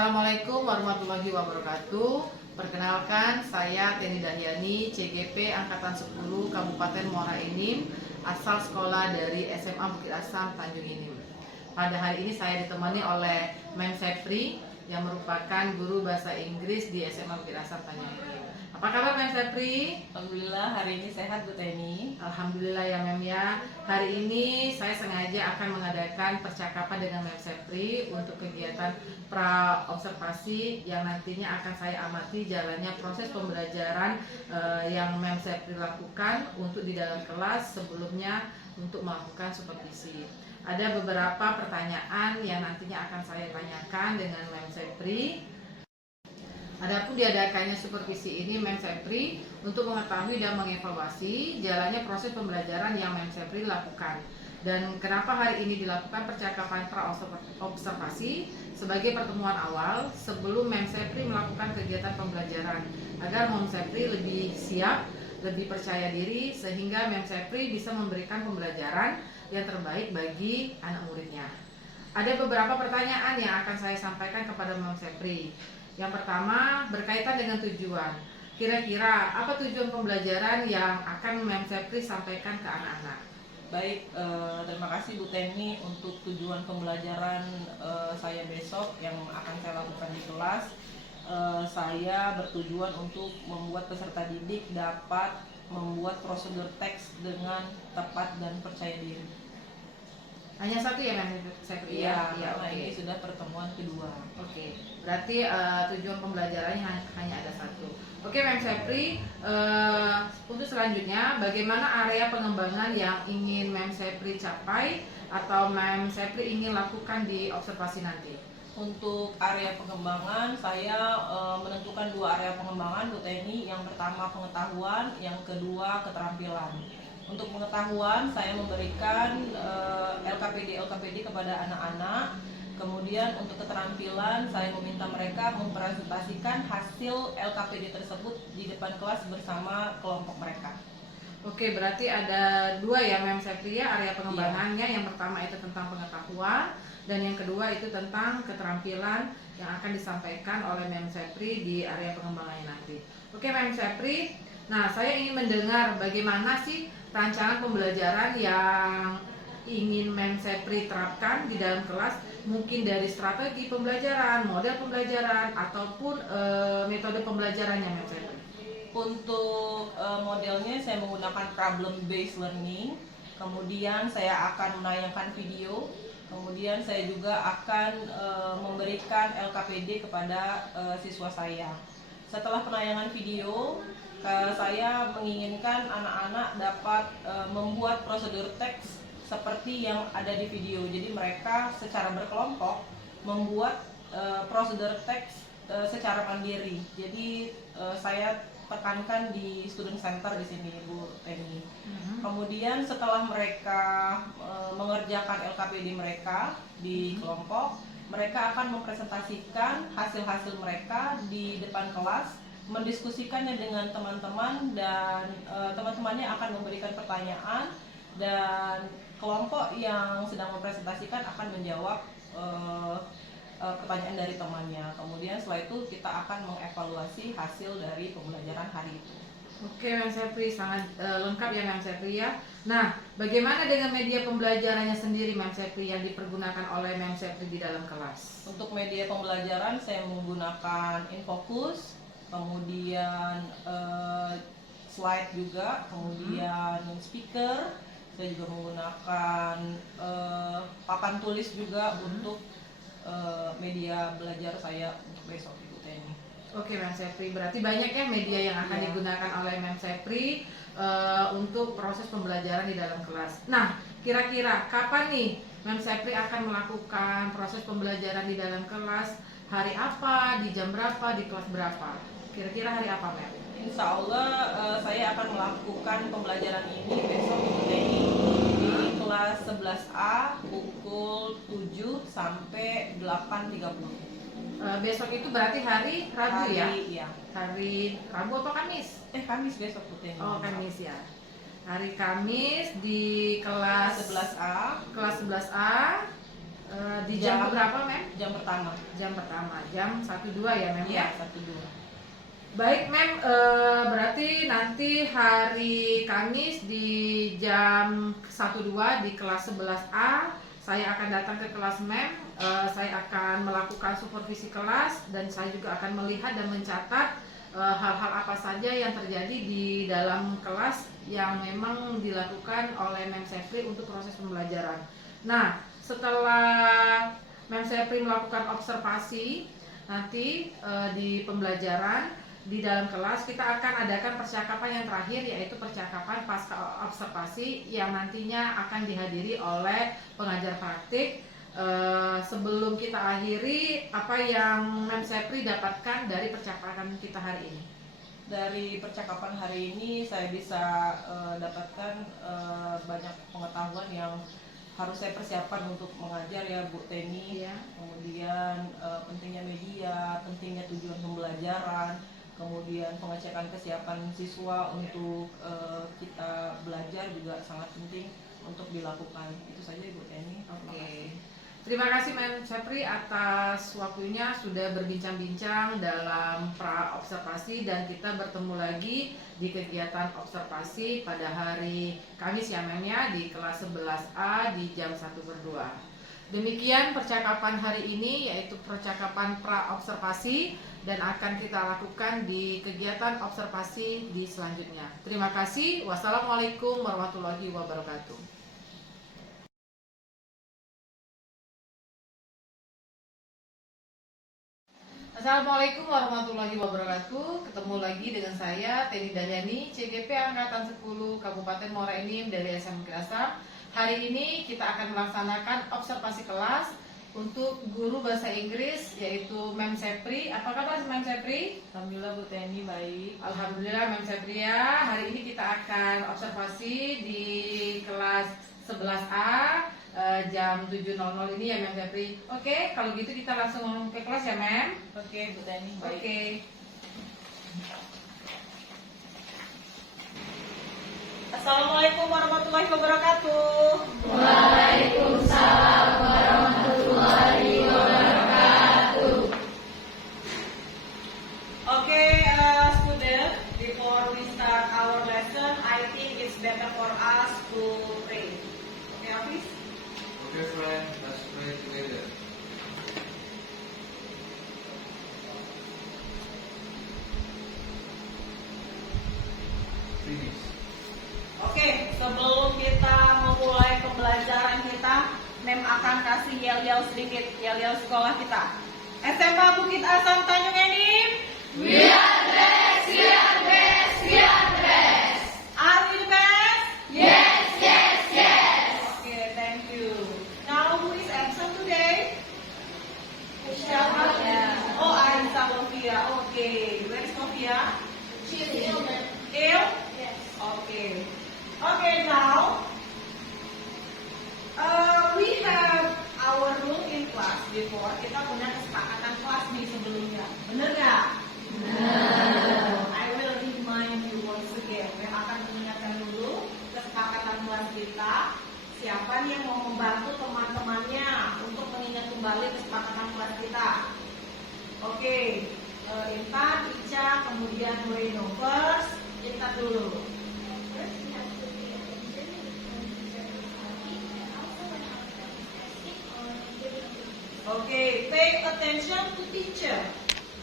Assalamualaikum warahmatullahi wabarakatuh. Perkenalkan, saya Teni Dahyani, CGP Angkatan 10 Kabupaten Muara Enim, asal sekolah dari SMA Bukit Asam, Tanjung Enim. Pada hari ini saya ditemani oleh Mem Sepri yang merupakan guru bahasa Inggris di SMA Bukit Asam, Tanjung Enim. Apa kabar Mem Sepri? Alhamdulillah hari ini sehat Bu Teni. Alhamdulillah ya Mem ya. Hari ini saya sengaja akan mengadakan percakapan dengan Mem Sepri untuk kegiatan pra observasi yang nantinya akan saya amati jalannya proses pembelajaran yang Mem Sepri lakukan untuk di dalam kelas sebelumnya untuk melakukan supervisi. Ada beberapa pertanyaan yang nantinya akan saya tanyakan dengan Mem Sepri. Adapun diadakannya supervisi ini Mem Sepri untuk mengetahui dan mengevaluasi jalannya proses pembelajaran yang Mem Sepri lakukan. Dan kenapa hari ini dilakukan percakapan pra observasi sebagai pertemuan awal sebelum Mem Sepri melakukan kegiatan pembelajaran agar Mem Sepri lebih siap, lebih percaya diri sehingga Mem Sepri bisa memberikan pembelajaran yang terbaik bagi anak muridnya. Ada beberapa pertanyaan yang akan saya sampaikan kepada Mem Sepri. Yang pertama berkaitan dengan tujuan. Kira-kira apa tujuan pembelajaran yang akan Mem Sepri sampaikan ke anak-anak? Baik, terima kasih Bu Teni untuk tujuan pembelajaran saya besok yang akan saya lakukan di kelas. Saya bertujuan untuk membuat peserta didik dapat membuat prosedur teks dengan tepat dan percaya diri. Hanya satu ya Mem Sepri ya? Iya, karena ini sudah pertemuan kedua. Oke, berarti tujuan pembelajarannya hanya ada satu. Oke Mem Sepri, untuk selanjutnya bagaimana area pengembangan yang ingin Mem Sepri capai atau Mem Sepri ingin lakukan di observasi nanti? Untuk area pengembangan, saya menentukan dua area pengembangan Bu Teni. Yang pertama pengetahuan, yang kedua keterampilan. Untuk pengetahuan, saya memberikan LKPD kepada anak-anak. Kemudian untuk keterampilan, saya meminta mereka mempresentasikan hasil LKPD tersebut di depan kelas bersama kelompok mereka. Oke, berarti ada dua ya Mem Sepri ya area pengembangannya. Yang pertama itu tentang pengetahuan dan yang kedua itu tentang keterampilan yang akan disampaikan oleh Mem Sepri di area pengembangannya nanti. Oke Mem Sepri, nah saya ingin mendengar bagaimana sih rancangan pembelajaran yang ingin Mem Sepri terapkan di dalam kelas, mungkin dari strategi pembelajaran, model pembelajaran ataupun metode pembelajarannya Mem Sepri. Untuk modelnya saya menggunakan problem based learning. Kemudian saya akan menayangkan video. Kemudian saya juga akan memberikan LKPD kepada siswa saya. Setelah penayangan video, saya menginginkan anak-anak dapat membuat prosedur teks seperti yang ada di video. Jadi mereka secara berkelompok membuat prosedur teks secara mandiri. Jadi saya tekankan di student center di sini Bu Teni. Kemudian setelah mereka mengerjakan LKPD mereka di kelompok, mereka akan mempresentasikan hasil-hasil mereka di depan kelas, mendiskusikannya dengan teman-teman dan teman-temannya akan memberikan pertanyaan dan kelompok yang sedang mempresentasikan akan menjawab pertanyaan dari temannya. Kemudian setelah itu kita akan mengevaluasi hasil dari pembelajaran hari itu. Oke Mem Sepri, sangat lengkap ya Mem Sepri ya. Nah, bagaimana dengan media pembelajarannya sendiri Mem Sepri yang dipergunakan oleh Mem Sepri di dalam kelas? Untuk media pembelajaran saya menggunakan Infocus, kemudian slide juga, kemudian speaker. Saya juga menggunakan papan tulis juga untuk media belajar saya untuk besok Ibu Teni. Oke Mem Sepri, berarti banyak ya media yang akan digunakan oleh Mem Sepri untuk proses pembelajaran di dalam kelas. Nah, kira-kira kapan nih Mem Sepri akan melakukan proses pembelajaran di dalam kelas? Hari apa, di jam berapa, di kelas berapa? Kira-kira hari apa Mem? Insya Allah saya akan melakukan pembelajaran ini besok Ibu Teni di kelas 11A pukul 7 sampai 8.30. Besok itu berarti hari Rabu ya? Iya. Hari Rabu atau Kamis? Kamis besok Bu Teni. Oh, Kamis ya. Hari Kamis di kelas 11A. Kelas 11A Di jam berapa, Mem? Jam pertama. Jam pertama, jam 1-2 ya, Mem ya? 1-2. Baik, Mem, berarti nanti hari Kamis di jam 1-2 di kelas 11A saya akan datang ke kelas Mem. Saya akan melakukan supervisi kelas dan saya juga akan melihat dan mencatat hal-hal apa saja yang terjadi di dalam kelas yang memang dilakukan oleh Mem Sepri untuk proses pembelajaran. Nah, setelah Mem Sepri melakukan observasi nanti di pembelajaran di dalam kelas kita akan adakan percakapan yang terakhir, yaitu percakapan pasca observasi yang nantinya akan dihadiri oleh pengajar praktik. Sebelum kita akhiri, apa yang Mem Sepri dapatkan dari percakapan kita hari ini? Dari percakapan hari ini saya bisa dapatkan banyak pengetahuan yang harus saya persiapkan untuk mengajar ya Bu Teni. Iya. Kemudian pentingnya media, pentingnya tujuan pembelajaran, kemudian pengecekan kesiapan siswa untuk kita belajar juga sangat penting untuk dilakukan. Itu saja Ibu Teni. Oke. Terima kasih Mem Sepri atas waktunya sudah berbincang-bincang dalam pra-observasi, dan kita bertemu lagi di kegiatan observasi pada hari Kamis ya Mem ya, di kelas 11A di jam 1/2. Demikian percakapan hari ini, yaitu percakapan pra-observasi, dan akan kita lakukan di kegiatan observasi di selanjutnya. Terima kasih. Wassalamualaikum warahmatullahi wabarakatuh. Assalamualaikum warahmatullahi wabarakatuh. Ketemu lagi dengan saya Teni Dalyani, CGP Angkatan 10 Kabupaten Muara Enim dari SMK Dasar. Hari ini kita akan melaksanakan observasi kelas untuk guru bahasa Inggris, yaitu Mem Sepri. Apa kabar Mem Sepri? Alhamdulillah Bu Teni baik. Alhamdulillah Mem Sepri ya. Hari ini kita akan observasi di kelas 11A jam 7.00 ini ya Mem Sepri. Oke, kalau gitu kita langsung ke kelas ya Mem. Oke Bu Teni baik. Oke. Assalamualaikum warahmatullahi wabarakatuh. Waalaikumsalam warahmatullahi wabarakatuh. Okay, student, before we start our lesson, I think it's better for us to pray. Okay, Hafiz? Okay, friend, let's pray together. Finish. Oke, sebelum kita memulai pembelajaran kita, Mem akan kasih yel-yel sedikit, yel-yel sekolah kita. SMA Bukit Asam Tanjung Enim. We are best, we are best, we are best. Are we the best? Yes, yes, yes. Okay, thank you. Now who is absent today? Siapa? Oh, Aisyah Sofia. Okay, where is Sofia? She's ill. Ill? Yes. Okay. Okay, now we have our rule in class before. Kita punya kesepakatan kelas nih sebelumnya. Bener nggak? Bener. I will remind you once again. Saya akan mengingatkan dulu kesepakatan kelas kita. Siapa nih yang mau membantu teman-temannya untuk mengingat kembali kesepakatan kelas kita? Oke, Intan, Ica, kemudian Moreno. First, Intan dulu. Oke, pay attention to teacher.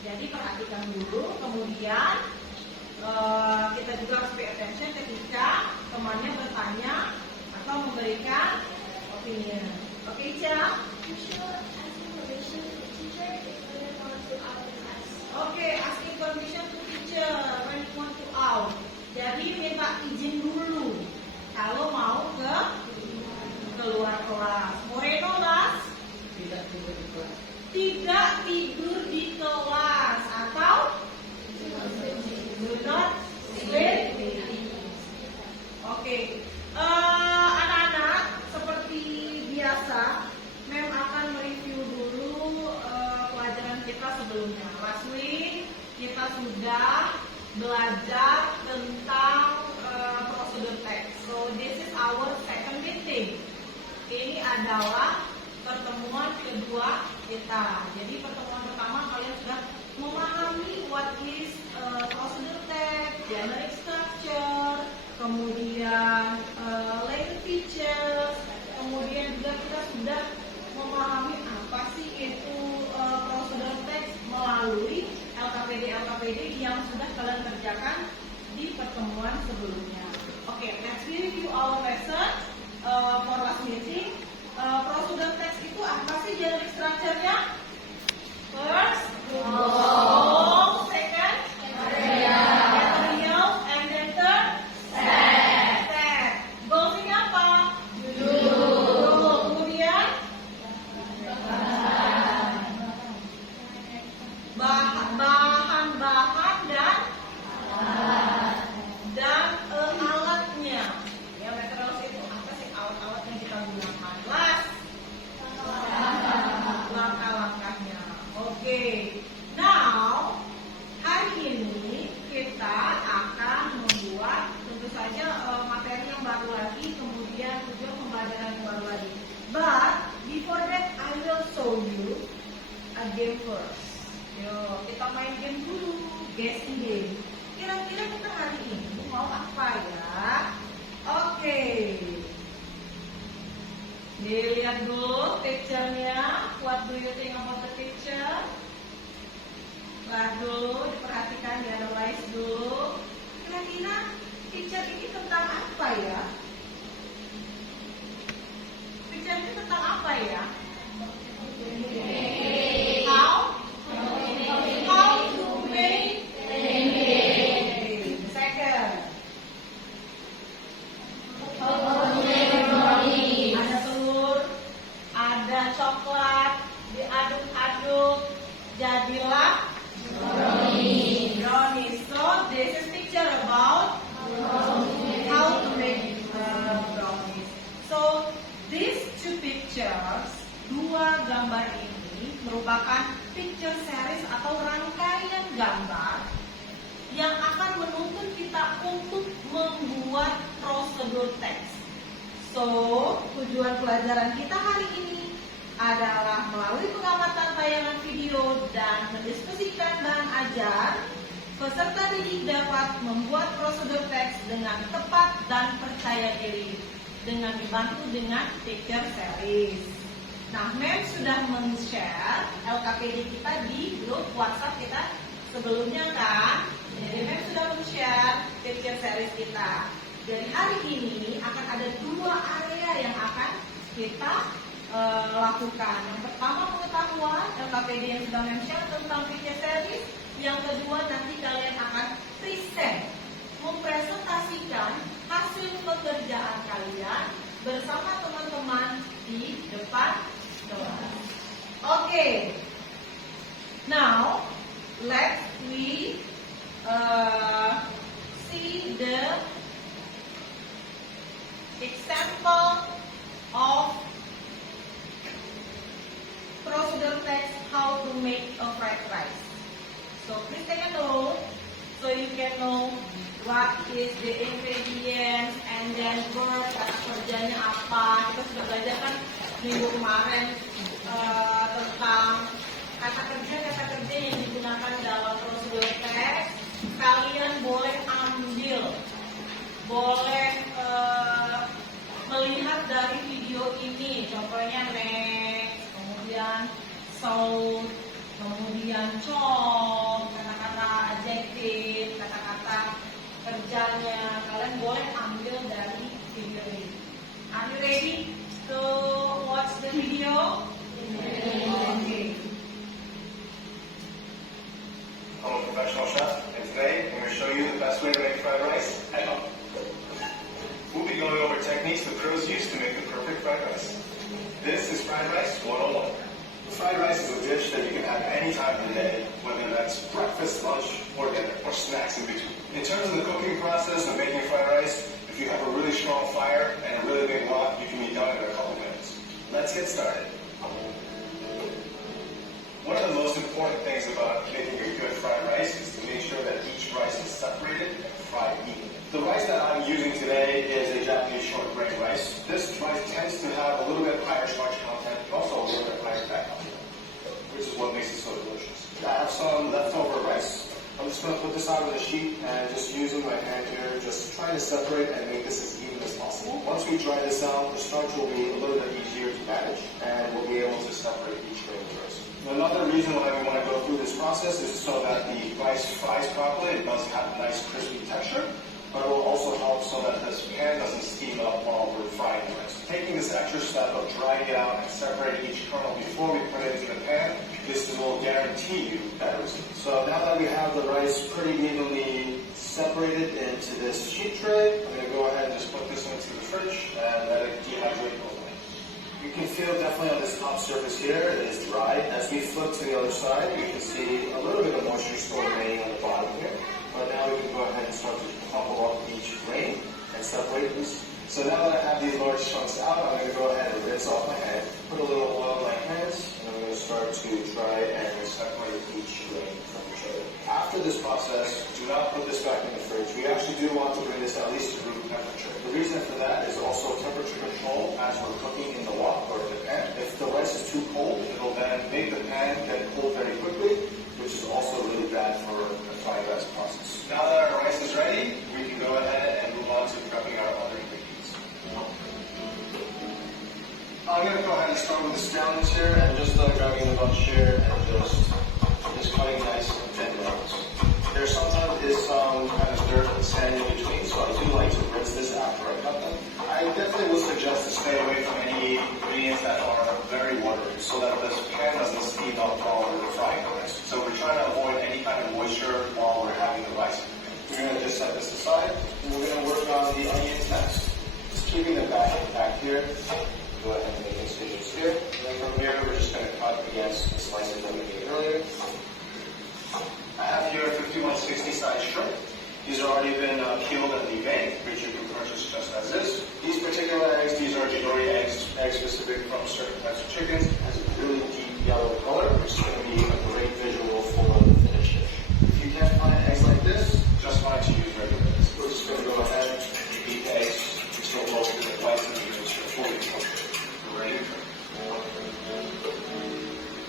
Jadi perhatikan dulu, kemudian kita juga harus pay attention ketika temannya bertanya atau memberikan opinion. Oke, Ica? Oke, asking permission to teacher when you want to out. Jadi minta izin dulu kalau mau ke keluar kelas. Moreno las? Tidak tidur di kelas. Tidak tidur di kelas atau do not sleep. Oke, anak-anak seperti biasa, Mem akan mereview dulu pelajaran kita sebelumnya. Last week kita sudah belajar tentang prosedur teks. So this is our second kerjakan di pertemuan sebelumnya. Oke, let's review our lesson for last meeting. Prosedur text itu apa sih generic structure-nya? First, goal, second, material, and then third, set. Goals-nya apa? Judul. Kemudian bahan-bahan dan alatnya. Ya, materials itu apa sih alat-alat yang kita gunakan? Langkah-langkahnya. Oke. Now, hari ini kita akan membuat tentu saja materi yang baru lagi, kemudian tujuan pembelajaran yang baru lagi. But before that, I will show you a game first. Yuk, kita main game dulu, guessing game. Kira-kira kita hari ini mau apa ya? Oke. Dilihat dulu picture-nya. What do you think about the picture? Lihat dulu, diperhatikan, dianalyze dulu. Kira-kira picture ini tentang apa ya? Picture ini tentang apa ya? How to make second. Ada telur, ada coklat, diaduk-aduk, jadilah brownies. So this is picture about how to make brownies. So these two pictures, dua gambar ini merupakan picture series atau rangkaian gambar yang akan menuntut kita untuk membuat prosedur teks. So, tujuan pelajaran kita hari ini adalah melalui pengamatan tayangan video dan mendiskusikan bahan ajar, peserta didik dapat membuat prosedur teks dengan tepat dan percaya diri dengan dibantu dengan picture series. Nah, Mem sudah men-share LKPD kita di grup WhatsApp kita sebelumnya kan? Jadi Mem sudah men-share picture series kita. Jadi hari ini akan ada dua area yang akan kita lakukan. Yang pertama pengetahuan LKPD yang sudah Mem share tentang picture series. Yang kedua nanti kalian akan present, mempresentasikan hasil pekerjaan kalian bersama teman-teman di depan kelas. Okay. Now, let's we see the example of procedure text how to make a fried rice. So please take a note so you can know what is the ingredients and then verb, kata kerjanya apa. Kita sudah belajar kan minggu kemarin tentang kata kerja yang digunakan dalam prosedur teks. Kalian boleh ambil, boleh melihat dari video ini, contohnya next, kemudian sound, kemudian chop, kata-kata adjektif, kata-kata kerjanya. Kalian boleh ambil dari video ini. Are you ready to watch the video? Okay. I'm a professional chef, and today I'm going to show you the best way to make fried rice at home. We'll be going over techniques the pros use to make the perfect fried rice. This is Fried Rice 101. Fried rice is a dish that you can have any time of the day, whether that's breakfast, lunch, or dinner, or snacks in between. In terms of the cooking process of making fried rice, if you have a really strong fire and a really big wok, you can be done in a couple minutes. Let's get started. One of the most important things about making a good fried rice is to make sure that each rice is separated and fried evenly. The rice that I'm using today is a Japanese short grain rice. This rice tends to have a little bit higher starch content and also a little bit higher fat content, which is what makes it so delicious. I have some leftover rice. I'm just going to put this out on the sheet and just using my hand here, just trying to separate and make this as even as possible. Once we dry this out, the starch will be a little bit easier to manage and we'll be able to separate each grain of rice. Another reason why we want to go through this process process is so that the rice fries properly. It does have a nice crispy texture, but it will also help so that this pan doesn't steam up while we're frying the rice. Taking this extra step of drying it out and separating each kernel before we put it into the pan, this will guarantee you better results. So now that we have the rice pretty evenly separated into this sheet tray, I'm going to go ahead and just put this into the fridge and let it dehydrate overnight. You can feel definitely on this top surface here, it is dry. As we flip to the other side, you can see a little bit of moisture still remaining on the bottom here. But now we can go ahead and start to crumble up each grain and separate these. So now that I have these large chunks out, I'm going to go ahead and rinse off my hand, put a little oil on my hands, and I'm going to start to try and separate each grain from each other. After this process, do not put this back in the fridge. We actually do want to bring this at least to room temperature. The reason for that is also temperature control as we're cooking in the wok or in the pan. If the rice is too cold, it will then make the pan get cold very quickly, which is also really bad for the fried rice process. Now that our rice is ready, we can go ahead and move on to prepping our other ingredients. I'm going to go ahead and start with the scallions here and just grabbing the bunch here and just cutting nice and thin rounds. There sometimes is some kind of dirt and sand in between, so I do like to rinse this after I cut them. I definitely would suggest to stay away from any ingredients that are very watery so that this pan doesn't steam up while we're frying the rice. So we're trying to avoid any kind of moisture while we're having the rice. We're going to just set this aside and we're going to work on the onions next. Just keeping them back here. Go ahead and make incisions here. And then from here, we're just going to cut against the slices that we made earlier. I have here a 5160 size shrimp. These have already been peeled and deveined, which you can purchase just as is. These particular eggs, these are Jidori eggs specific from certain types of chickens. It has a really deep yellow color, which is going to be a great visual for the finished dish. If you can't find eggs like this, just fine to use regular eggs. We're just going to go ahead and beat the eggs until both of the whites and the yolks are fully cooked. Ready?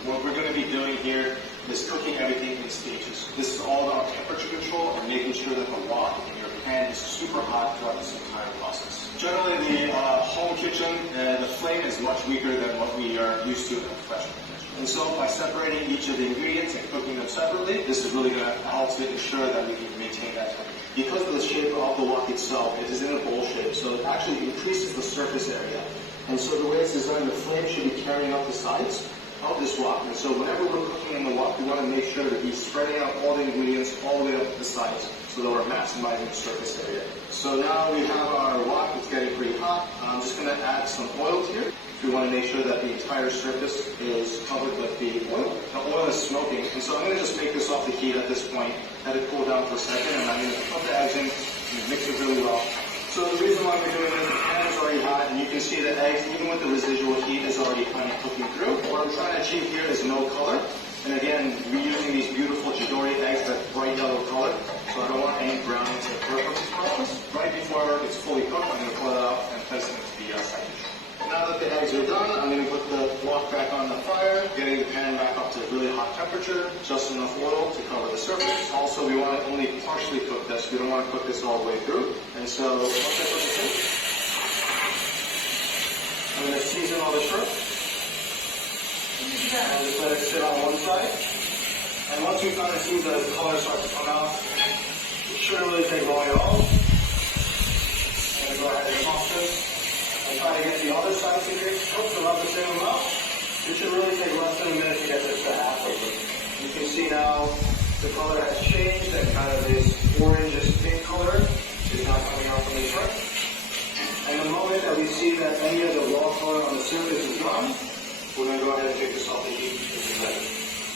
What we're going to be doing here is cooking everything in stages. This is all about temperature control and making sure that the wok in your pan is super hot throughout this entire process. Generally, the home kitchen, the flame is much weaker than what we are used to in a professional kitchen. And so by separating each of the ingredients and cooking them separately, this is really going to help to ensure that we can maintain that temperature. Because of the shape of the wok itself, it is in a bowl shape, so it actually increases the surface area. And so the way it's designed, the flame should be carrying up the sides of this wok. And so whenever we're cooking in the wok, we want to make sure that we're spreading out all the ingredients all the way up the sides so that we're maximizing the surface area. So now we have our wok, it's getting pretty hot. I'm just going to add some oil here. We want to make sure that the entire surface is covered with the oil. The oil is smoking, and so I'm going to just make this off the heat at this point, let it cool down for a second, and I'm going to put the eggs in and mix it really well. So the reason why we're doing this, the pan is already hot, and you can see the eggs, even with the residual heat, is already kind of cooking through. What I'm trying to achieve here is no color. And again, we're using these beautiful Jidori eggs, that bright yellow color. So I don't want any browning to occur from this process. Right before it's fully cooked, I'm going to pull it out and place it into the side dish. Now that the eggs are done, I'm going to put the wok back on the fire, getting the pan back up to really hot temperature, just enough oil to cover the surface. Also, we want to only partially cook this. We don't want to cook this all the way through. And so, once I put this in, I'm going to season all the shrimp. And just let it sit on one side. And once we kind of see the color start to come out, it shouldn't really take long at all. I'm going to go ahead and toss this. And try to get the other side to get cooked about the same amount. It should really take less than a minute to get this to half over. You can see now the color has changed and kind of this orange pink color is not coming out from the shrimp. And the moment that we see that any of the raw color on the surface is gone, we're going to go ahead and take this off the heat.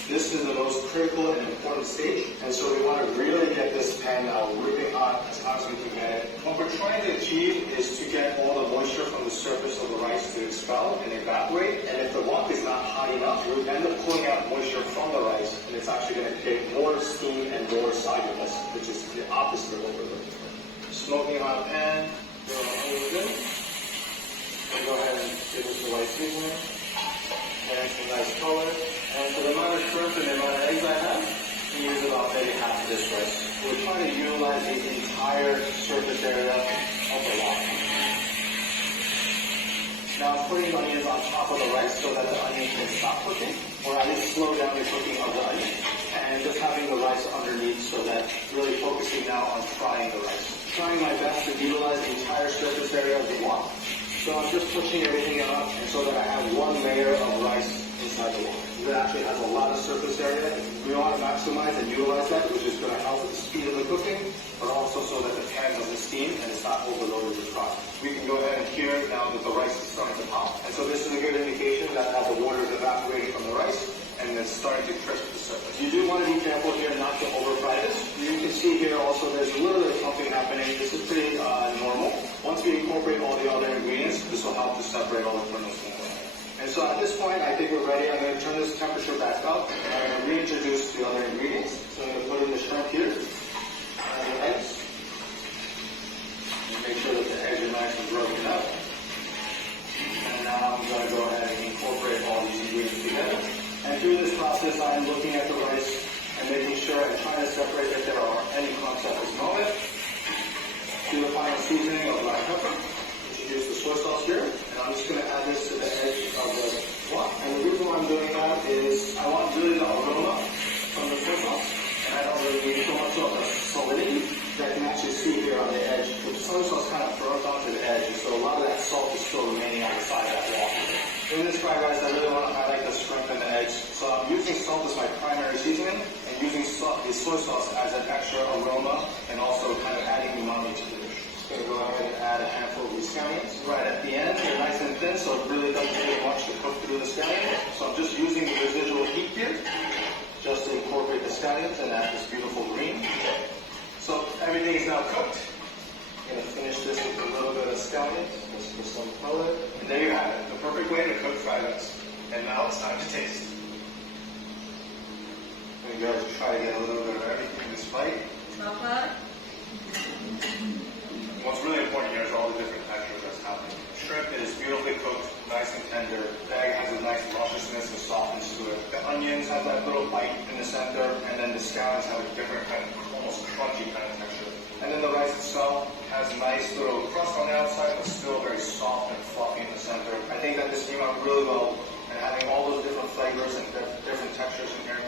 This is the most critical and important stage, and so we want to really get this pan now ripping hot as we can get it. What we're trying to achieve is to get all the moisture from the surface of the rice to expel and evaporate, and if the wok is not hot enough, you end up pulling out moisture from the rice, and it's actually going to create more steam and more solubility, which is the opposite of what we're looking for. Smoking hot pan, throw our onions in, and go ahead and give this the white seasoning. And some nice color. And for the amount of shrimp and the amount of eggs I have, I use about maybe half of this rice. We're trying to utilize the entire surface area of the wok. Now I'm putting onions on top of the rice so that the onion can stop cooking, or at least slow down the cooking of the onion. And just having the rice underneath so that really focusing now on frying the rice. Trying my best to utilize the entire surface area of the wok. So I'm just pushing everything up and so that I have one layer of rice inside the wok. It actually has a lot of surface area. We want to maximize and utilize that, which is going to help with the speed of the cooking, but also so that the pan doesn't steam and it's not overloaded with fry. We can go ahead and hear now that the rice is starting to pop. And so this is a good indication that now the water is evaporating from the rice and it's starting to crisp the surface. You do want to be careful here not to over fry this. You can see here also there's a little bit of something happening. This is pretty normal. Once we incorporate all the other ingredients, this will help to separate all the kernels from the rice. And so at this point, I think we're ready. I'm going to turn this temperature back up, and I'm going to reintroduce the other ingredients. So I'm going to put in the shrimp here, and the eggs, and make sure that the eggs are nice and broken up. And now I'm going to go ahead and incorporate all these ingredients together. And through this process, I'm looking at the rice and making sure and trying to separate if there are any clumps at this moment. Do the final seasoning of black pepper. Introduce the soy sauce here, and I'm just going to add this to the edge of the wok. And the reason why I'm doing that is I want really the aroma from the soy sauce, and I don't really need so much of the solidity that you can actually see here on the edge. The soy sauce kind of burnt onto the edge, and so a lot of that salt is still remaining on the side of that wok. In this fried rice, I really want to highlight the shrimp and the eggs, so I'm using salt as my primary seasoning, and using the soy sauce as an extra aroma, and also kind of adding umami to the dish. Going to go ahead and add a handful of these scallions right at the end. They're nice and thin, so it really doesn't take much to cook through the scallion. So I'm just using the residual heat here just to incorporate the scallions and add this beautiful green. So everything is now cooked. I'm going to finish this with a little bit of scallions just for some color. And there you have it, the perfect way to cook fried rice. And now it's time to taste. I'm going to try to get a little bit of everything in this bite. Lapar. What's really important here is all the different textures that's happening. Shrimp is beautifully cooked, nice and tender. The egg has a nice lusciousness and softness to it. The onions have that little bite in the center, and then the scallions have a different kind of almost crunchy kind of texture. And then the rice itself has a nice little crust on the outside, but still very soft and fluffy in the center. I think that this came out really well, and having all those different flavors and different textures in here,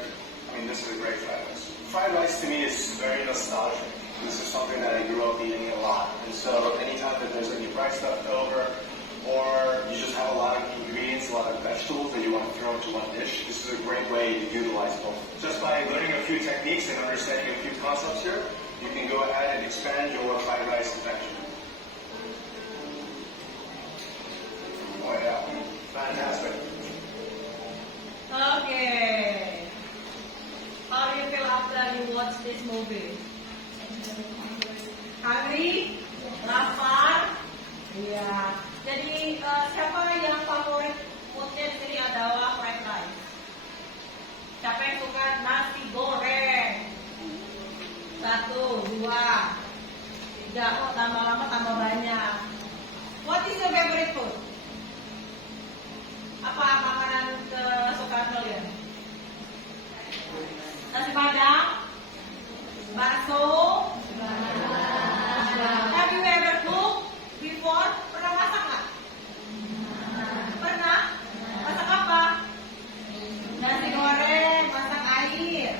I mean, this is a great fried rice. Fried rice to me is very nostalgic. This is something that I grew up eating a lot. And so anytime that there's any rice left over, or you just have a lot of ingredients, a lot of vegetables that you want to throw into one dish, this is a great way to utilize both. Just by learning a few techniques and understanding a few concepts here, you can go ahead and expand your fried rice texture. Oh yeah, fantastic. Okay. How do you feel after you watch this movie? Hungry? Lapar? Iya. Jadi siapa yang favorit foodnya di sini adalah fried rice? Siapa yang suka nasi goreng? 1, 2, 3. Oh, tambah lama tambah banyak. What is your favorite food? Apa makanan kesukaan kalian? Nasi padang? Bakso? Have you ever cooked before? Pernah masak nggak? Pernah? Masak apa? Nasi goreng, masak air,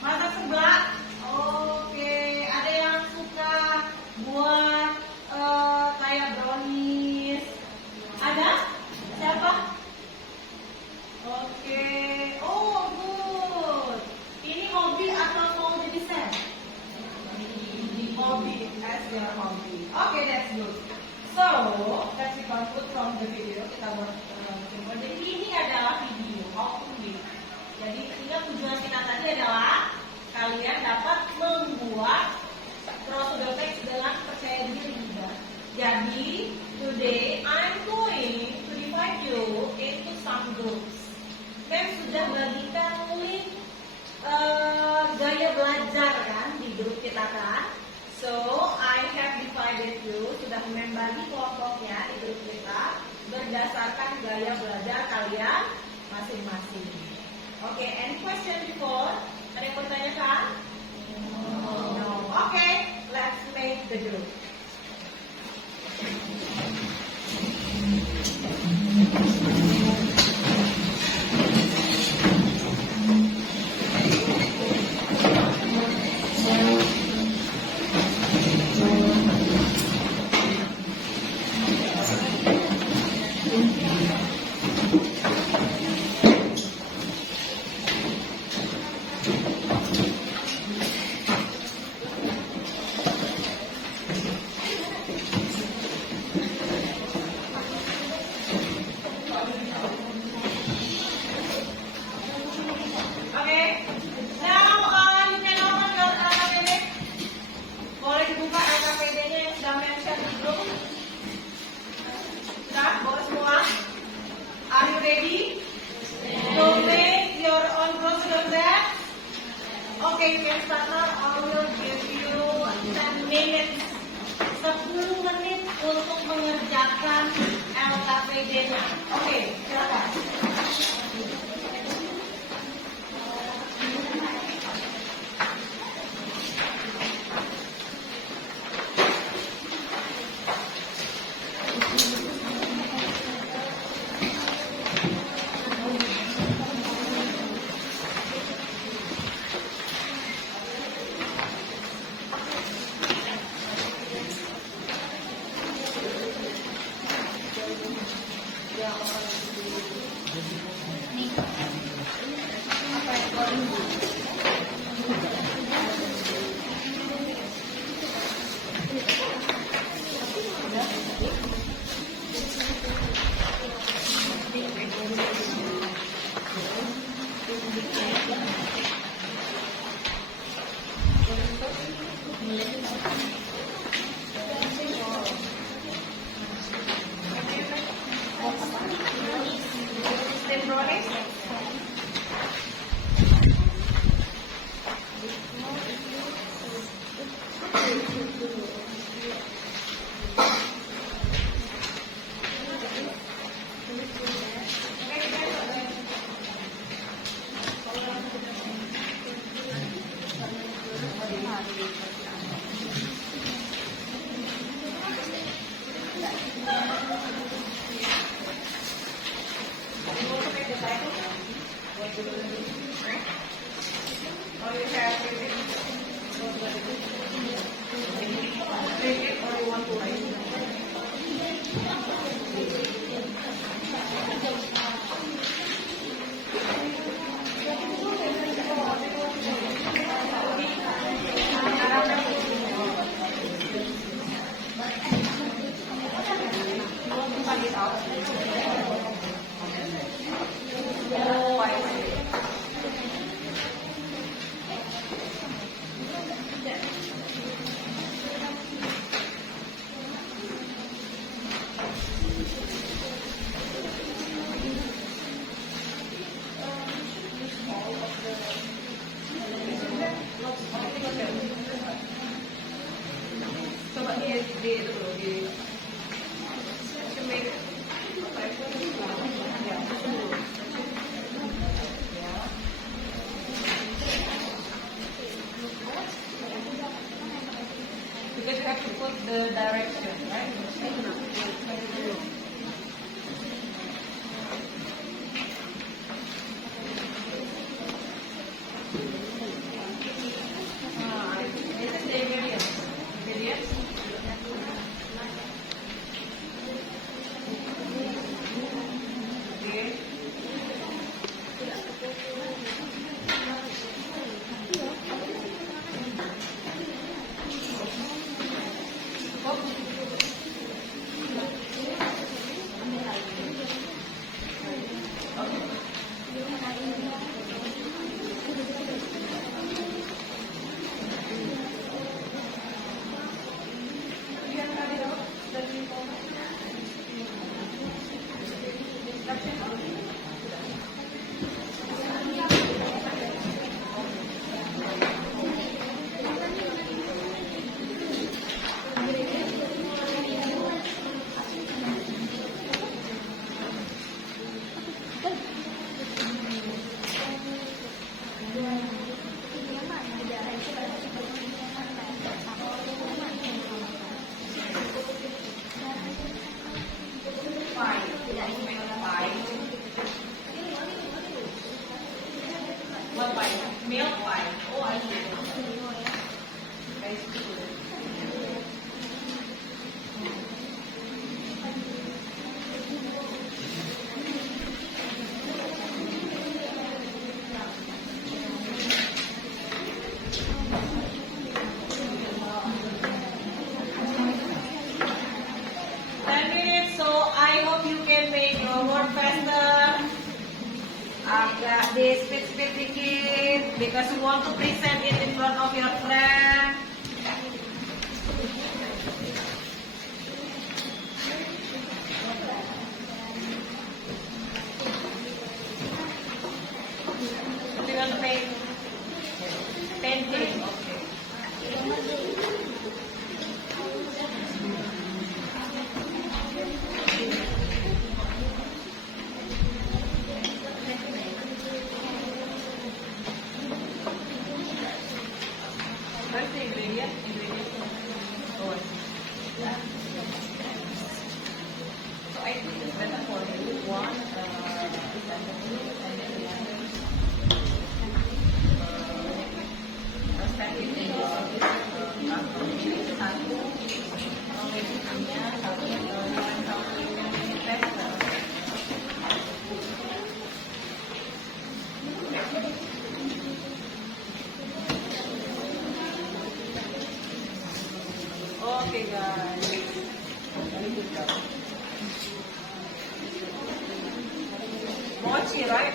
masak seblak. Oke, ada yang suka buat kayak brownies? Ada? Siapa? Oke. Oh, good. Ini hobi atau mau jadi chef? Hobby, as your hobby. Okay, that's good. So, let's conclude from the video. Kita buat simpel. Jadi ini adalah video how to make. Jadi ingat tujuan kita tadi adalah kalian dapat membuat prosedur teks dengan percaya diri juga. Jadi today I'm going to divide you into some groups. Mem sudah bagikan link gaya belajar kan di grup kita kan. So, I have divided you, sudah membagi kelompoknya di grup kita berdasarkan gaya belajar kalian masing-masing. Oke, any question before? Ada yang bertanyakan? No. Oke, let's make the group. ready to make your own brochure on that? Okay, you can start now. I will give you 10 minutes. 10 menit untuk mengerjakan LKPD-nya. Oke, silakan. Because you have to put the direction, right? This is the ingredients. Ingredients. Okay. What pie? Milk pie. Oh, I see. I see. So I hope you can make your work faster. Agak di speed dikit because you want to present it in front of your friend. dengan painting. Oke. Where's the ingredient? Oh, so I think it's better for you. One, okay guys. Very good job. Mochi, right?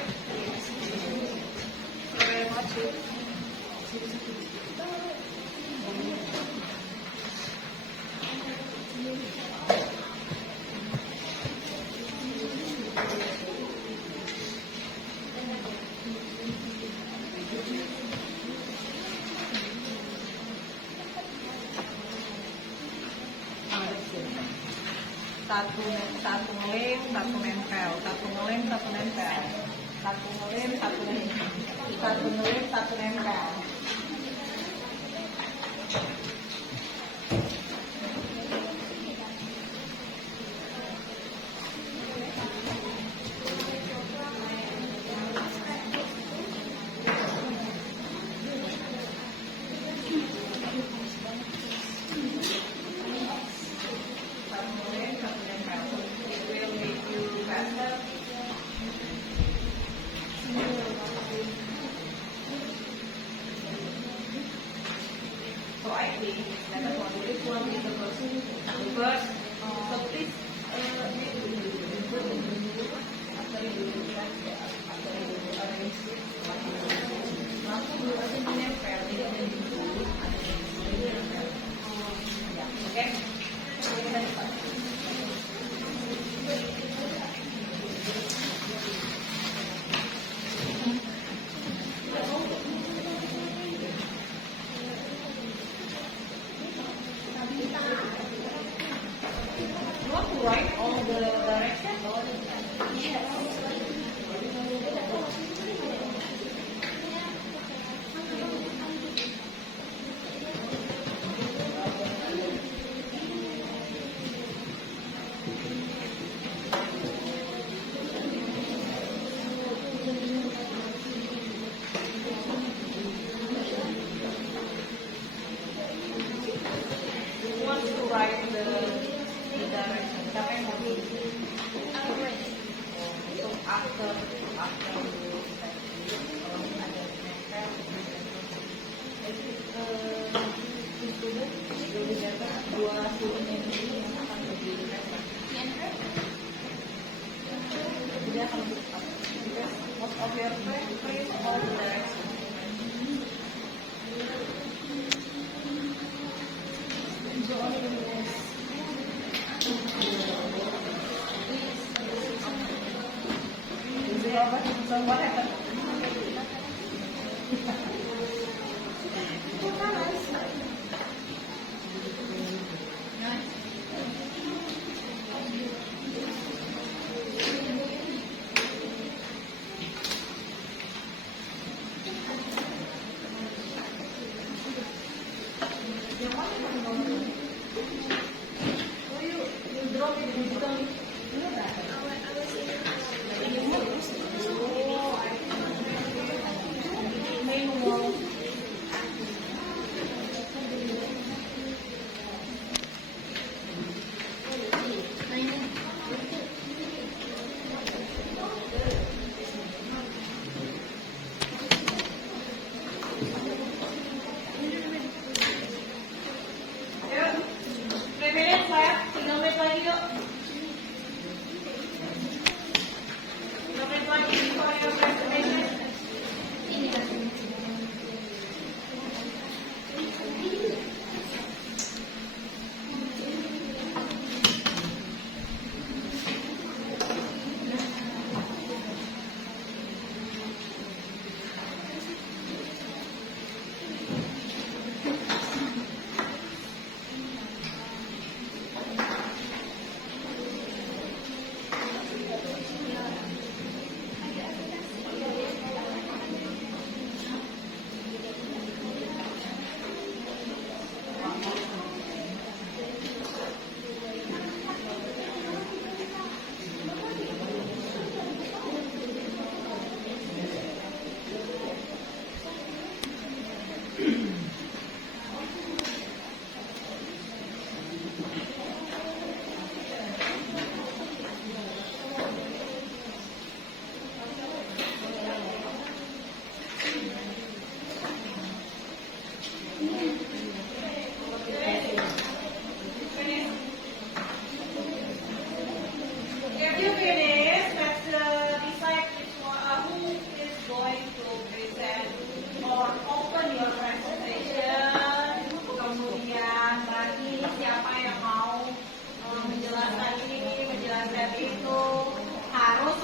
Very mochi. Satu ngelem, satu nempel, satu ngelem, satu nempel, satu ngelem, satu nempel, satu ngelem, satu nempel. So I think that is what this one is the first. So please, after you arrange it, langsung dulu aja menempel di oke. You want to write all the directions? Yes. You want to write the direction. Siapa yang mau di? So after you ada nempel, itu data dua suruhnya ini yang akan lebih nempel. Jadi akan lebih cepat. Because most of your friends print all the direction. So what happened? You drop it digitally.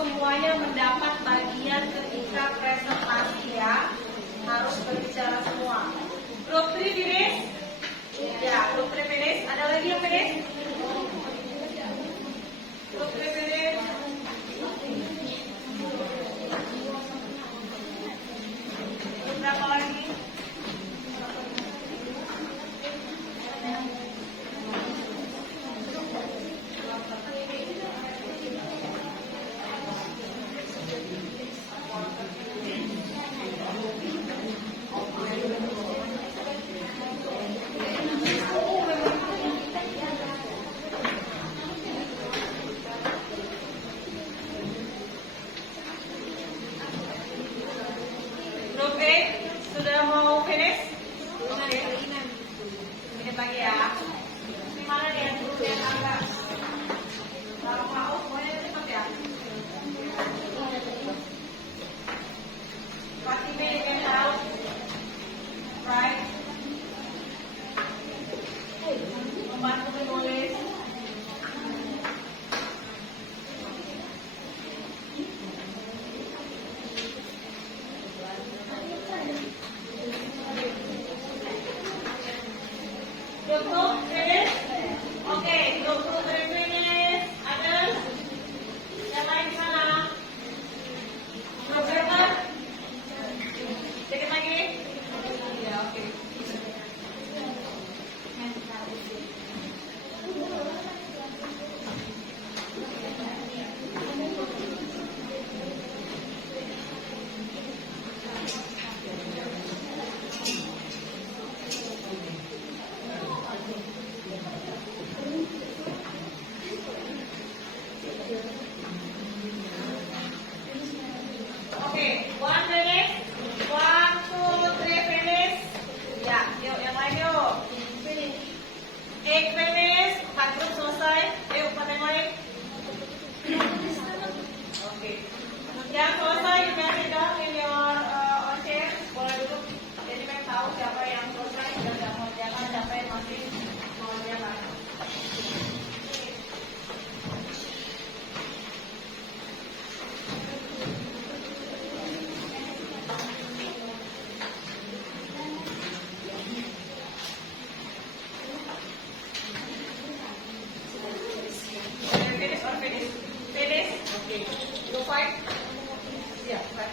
semuanya mendapat bagian ketika presentasi ya. Harus berbicara semua. Grup 3 finish? Ya, grup 3 finish. Ada lagi yang finish? Grup 3 finish. Grup berapa lagi? Grup A sudah mau finish? Oke. Sedikit lagi ya. Ini mana nih yang grup yang agak lama? Oh, pokoknya cepat ya. Fatime can help. Right? Membantu menulis. Grup finish? Oke, grup finish. Ada yang lain di sana? Grup berapa? Sedikit lagi? Ya, oke. Oke, 1 finish. 1, 2, 3 finish. Ya, yuk yang lain yuk. 8 finish. 4 grup selesai. Ayo 4 yang lain. Oke. Yang selesai you can sit down in your on chair. Boleh duduk. Jadi mereka tahu siapa yang selesai dan tidak mau jalan, siapa yang masih mau jalan. Finish or finish? Finish? Okay. Go 5? Yeah, 5.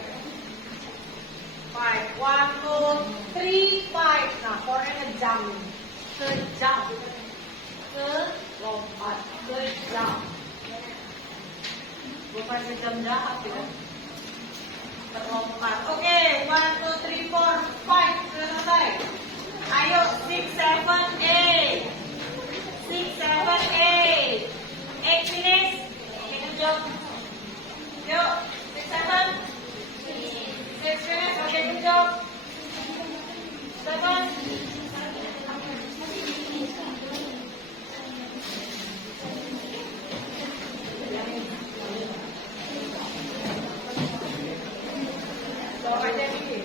5. 1, 2, 3, 5. Nah, 4 ngejam. Kejam. Kelompat. Kejam. Bukan kejam jahat ya. Terlompat. Oke, 1, 2, 3, 4, 5. Sudah selesai. Ayo, 6, 7, 8. 6, 7, 8. 8 finish. Okay, good job. Yuk, 6, 7. 6 finish. Okay, good job. 7. Jawab aja nih.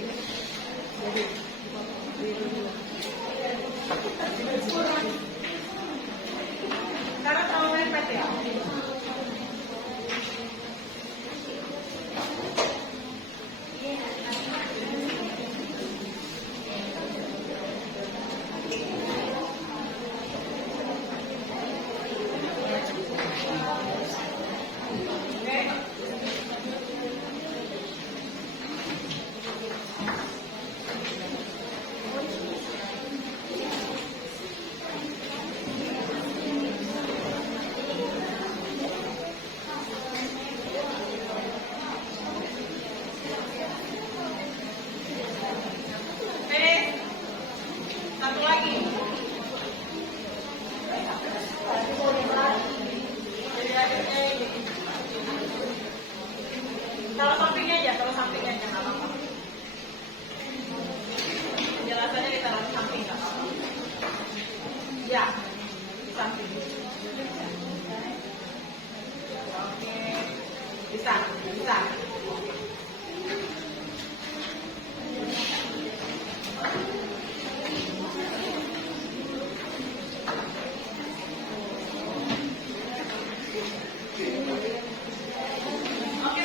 Sekarang terlalu mepet ya. Taruh sampingnya aja, taruh sampingnya aja, nggak apa-apa. Penjelasannya ditaruh di samping, nggak apa-apa. Ya, di samping. Oke, bisa, bisa. Oke,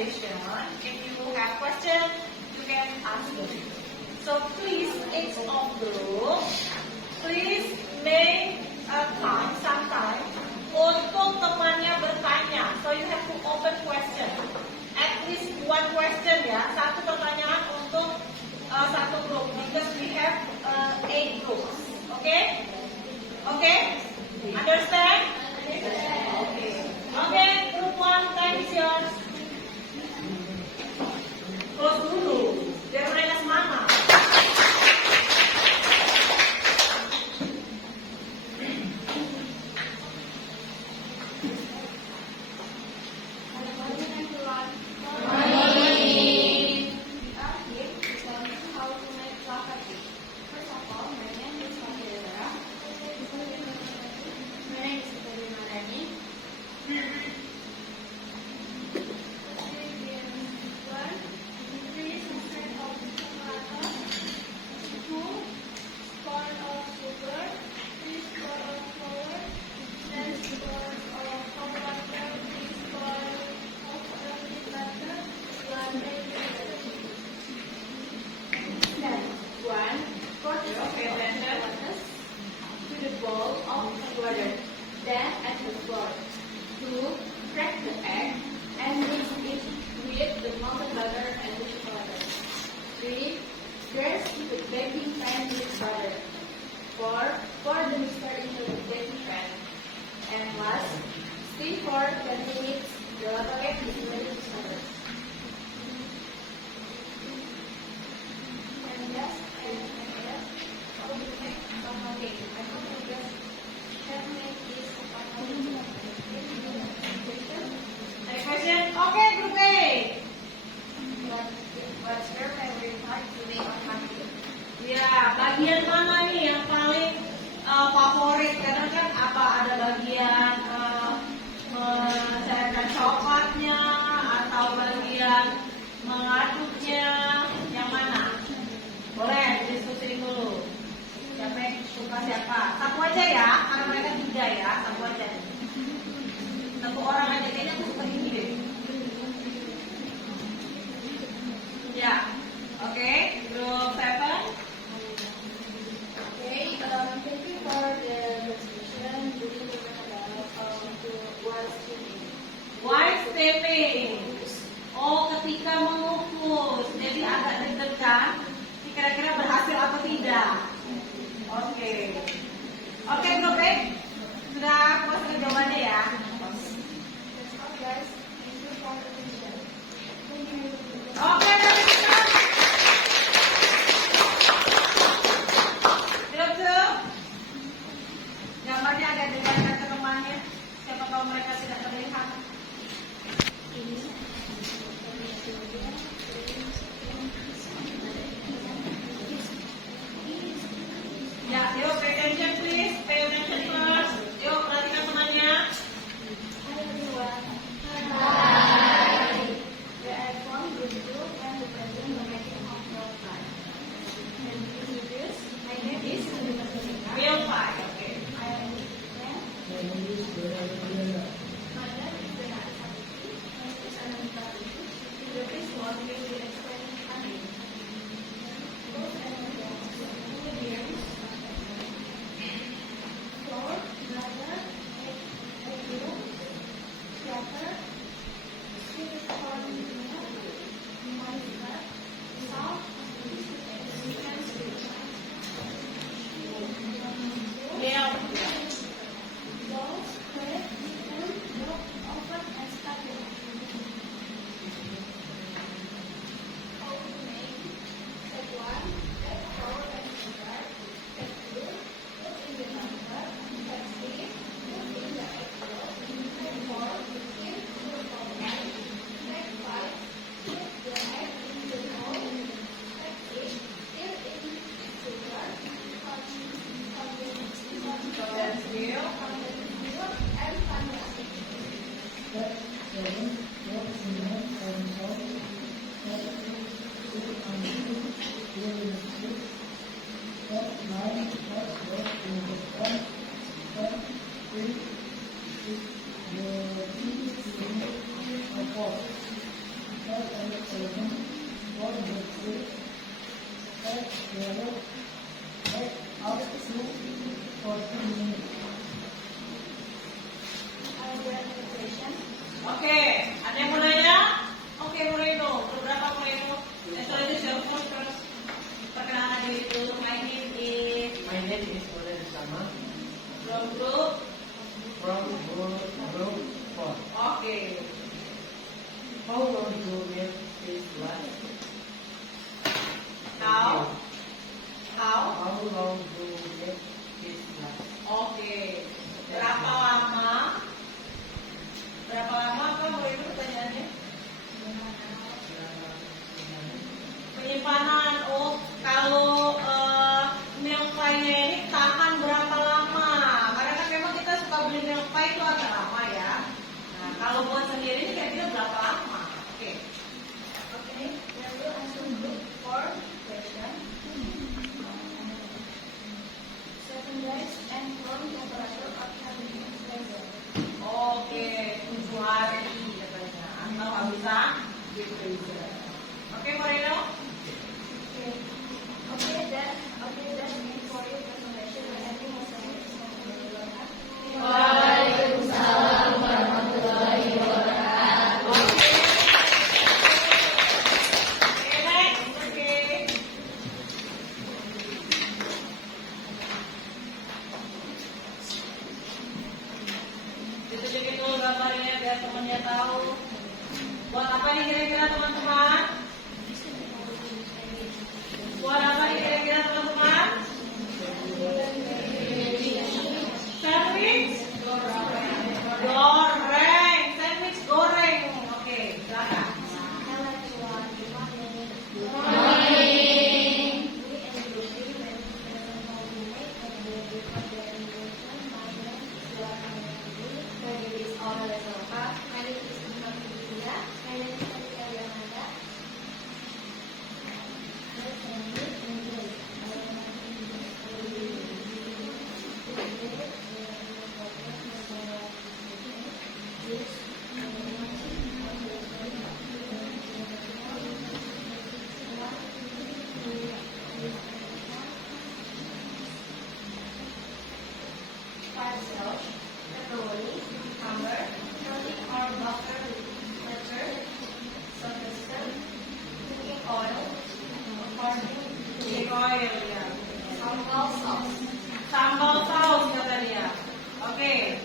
presentation. If you have questions, you can ask them. So please, each of you, please make a time, sometime, untuk temannya bertanya. So you have to open question. At least one question ya, satu pertanyaan untuk satu grup. Because we have 8 groups. Okay? Okay? Understand? Okay. Okay, group 1, time is yours. Close dulu, biar mereka semangat. How long do milk taste like? How? How? How long do milk taste like? Oke. Berapa lama? Berapa lama apa itu pertanyaannya? Penyimpanan. Oh, kalau milk pie-nya ini tahan berapa lama? Karena kan memang kita suka beli milk pie itu agak lama ya. Nah, kalau buat sendiri ini kira-kira berapa lama? Oke. Okay, we will answer group 4 question. 7 days and from temperature of having freezer. Oke, 7 hari katanya. Atau habisan di freezer. Oke, Moreno? Okay, that means for your presentation and everything was Waalaikumsalam warahmatullahi wabarakatuh. Oke, next. Oke. Ditunjukin dulu gambarnya biar temennya tahu. Buat apa nih kira-kira teman-teman? Buat apa nih kira-kira teman-teman? Sandwich? Goreng. Sandwich goreng. Oke, silakan. Cooking oil ya. Sambal saus kata dia. Oke.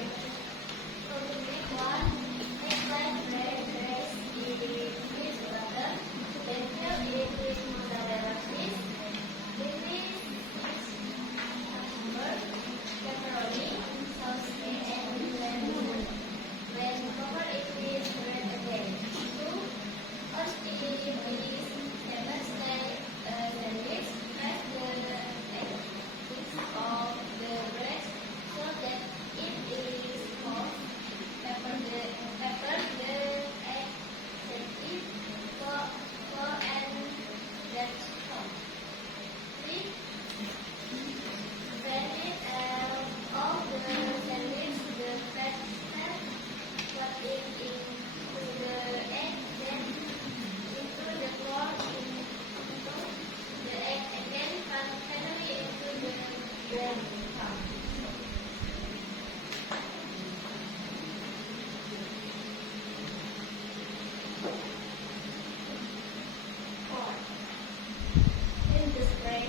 In this way,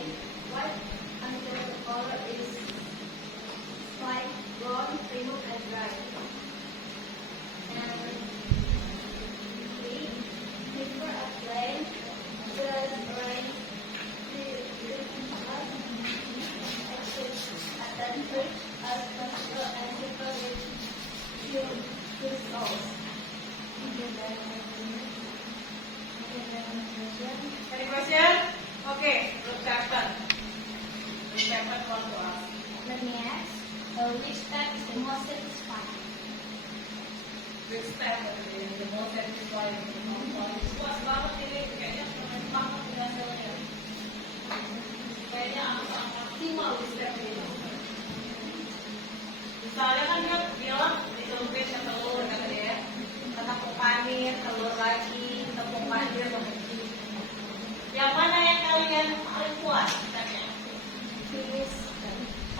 white until the color is white, brown, remove and dry. And 3. Before applying the drying at the fridge as possible and people with few sauce. Any question? Okay, look chapter. Look chapter one to us. Let me ask, which type is the most satisfying? Which step is the most satisfying? Puas banget ini, kayaknya banget di hasilnya. Kayaknya maksimal di step ini. Misalnya kan dia bilang ditulis telur kata dia, tepung panir, telur lagi, tepung panir, yang mana yang kalian paling puas? Finish.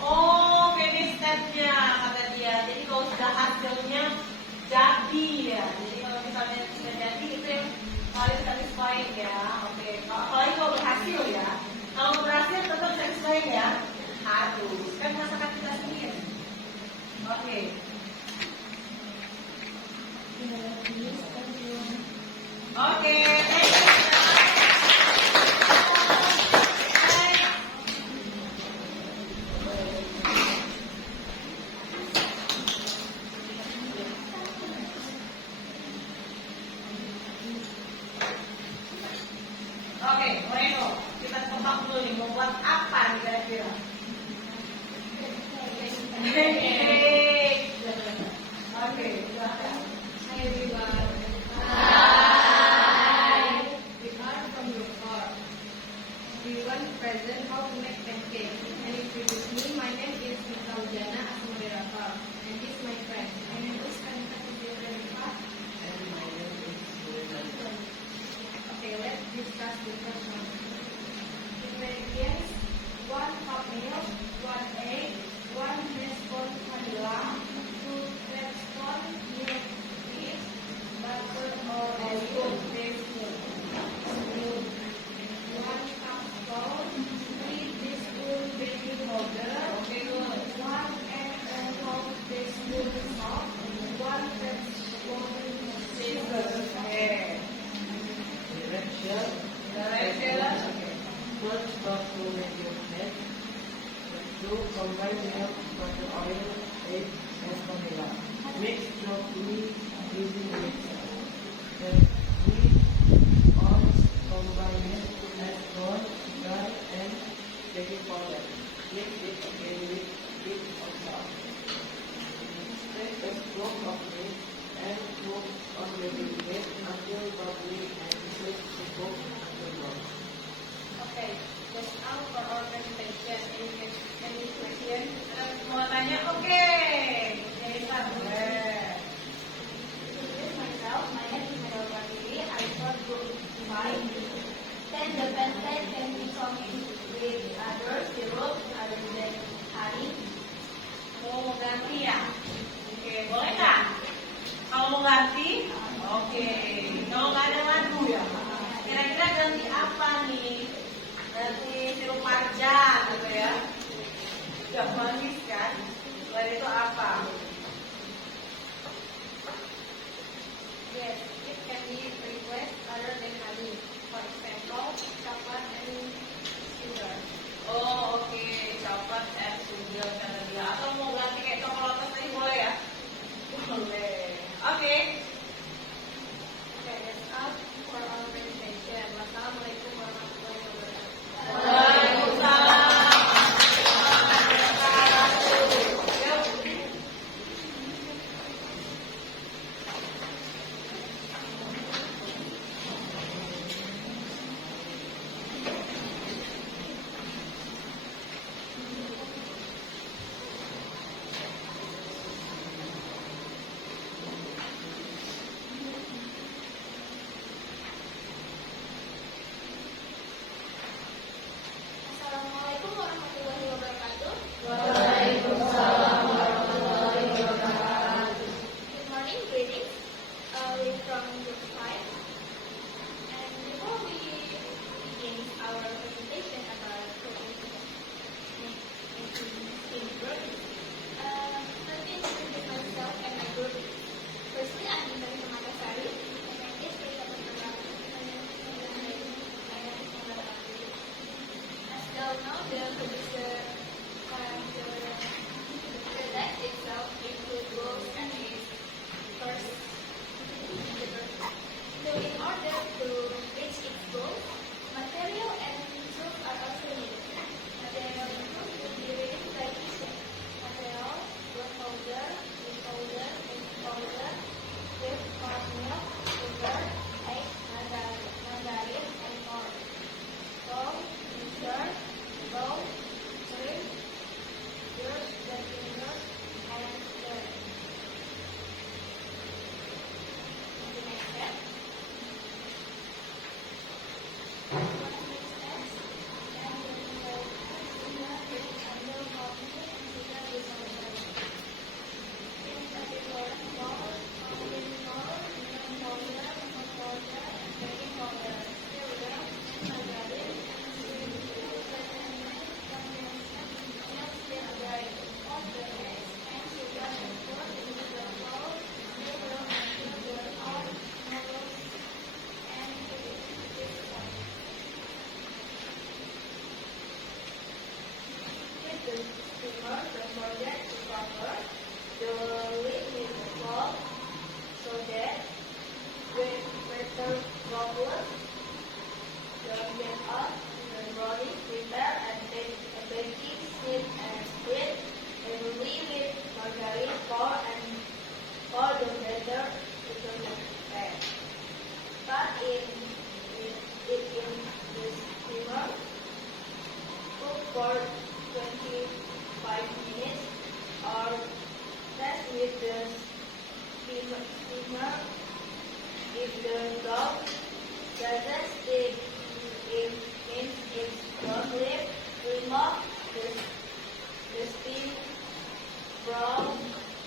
Oh, finish step-nya kata dia. Jadi kalau sudah hasilnya jadi ya. Jadi kalau misalnya sudah jadi itu yang paling satisfying ya. Oke. Apalagi kalau berhasil ya. Kalau berhasil tetap satisfying ya. Aduh, kan masakan kita sendiri. Oke. Oke, thank you. Oke, Moreno, kita tebak dulu nih, mau buat apa nih kira-kira? Oke, silahkan. Hi everyone. We are from your car. We want to present how to make pancake. And introduce me. My name is Mika Ujana Asmaderaka. And this is my friend. My name is Kanita Kudireka. And my name is Surya. Okay, let's discuss the first one. Ingredients: 1 cup milk, 1 egg, 1 teaspoon vanilla, 2 tablespoon milk yeast, butter or oil tablespoon, 1 cup flour, 3 teaspoon baking powder, 1 egg and 1 teaspoon salt, 1 tablespoon sugar. Direction. First stop to make your head. 2. Combine milk, butter, oil, egg, and vanilla. Mix thoroughly using a mixer. Then 3. Combine milk, add corn, sugar, and baking powder. Mix it again with bit of salt. Spread a scoop of milk and cook on the heat until bubbly and switch to cook until brown. Okay, that's all for our presentation. Any question? Mau tanya? Oke. Jadi boleh. Introduce myself. My name is Medal Pratiri. I taught group 5. Then the pancake can be combined with other syrup other than honey. Mau ganti ya? Oke, boleh nggak? Kalau mau ganti? Oke. Kalau nggak ada madu ya? Kira-kira ganti apa nih? Ganti sirup marjan gitu ya? Gak manis kan? Selain itu apa? Yes, it can be request other than honey. For example, chocolate and sugar. Oh oke, coklat and sugar kata dia. Atau mau ganti kayak coklat tadi boleh ya? Boleh. Oke. Okay, that's all for our presentation. Wassalamualaikum warahmatullahi wabarakatuh. Waalaikumsalam. Assalamualaikum warahmatullahi wabarakatuh. Waalaikumsalam warahmatullahi wabarakatuh. Good morning, greetings. We're from Group 5. And before we begin our presentation about making bread, let me introduce myself and my group. Firstly, I'm Intan Makassari, and my name is Prita Pertama. As you all know, the producer product itself includes rolls and eggs. First, so in order to reach its goal, material and tools are also needed. Material include to be ready by kitchen. Material, milk powder, milk powder, corn milk, sugar, egg, margarine, and corn. Bowl, mixer, bowl, flour, get up, the brownie, prepare and take a baking sheet and split, evenly with margarine, pour the batter into the pan. Put it in the steamer. Cook for 25 minutes or test with the steamer. If the dough doesn't stick, it means it's done. Remove the steam from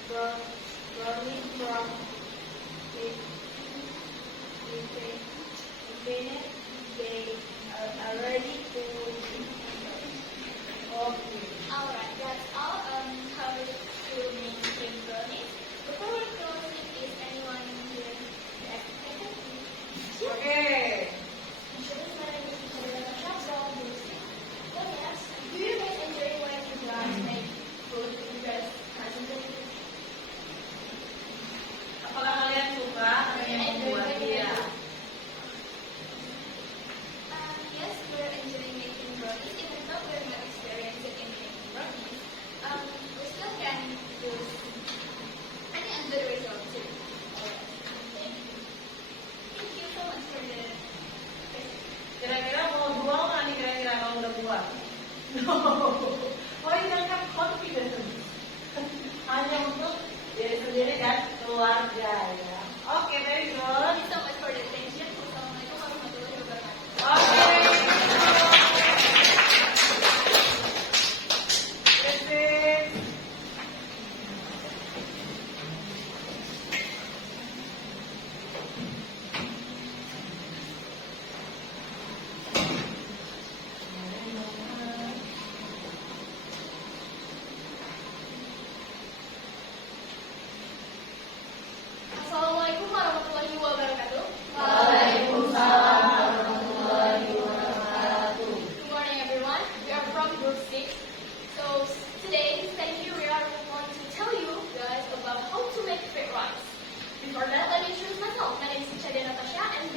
browning from it. They are ready to okay. Alright, that's all how to make spring brownies. Before we close, is anyone here expected? Okay. Oh yes. Do you guys enjoy when you guys make food you guys presented? Apakah kalian suka yang membuat dia? Yes, we're enjoying making brownies, even though we're not experienced in making brownies. We still can use and enjoy the result too. Thank you so much for the Kira-kira mau jual nggak nih kira-kira kalau udah buat? No. Oh ini kan confidence. Hanya untuk diri sendiri dan keluarga ya. Oke, very good. Thank you so much for the attention. Assalamualaikum warahmatullahi wabarakatuh. Oke. Terus. Assalamualaikum warahmatullahi wabarakatuh. Waalaikumsalam warahmatullahi wabarakatuh. Good morning, everyone. We are from Group 6. So today, here we are going to tell you guys about how to make fried rice. Before that, let me introduce myself. My name is Chade Natasha, and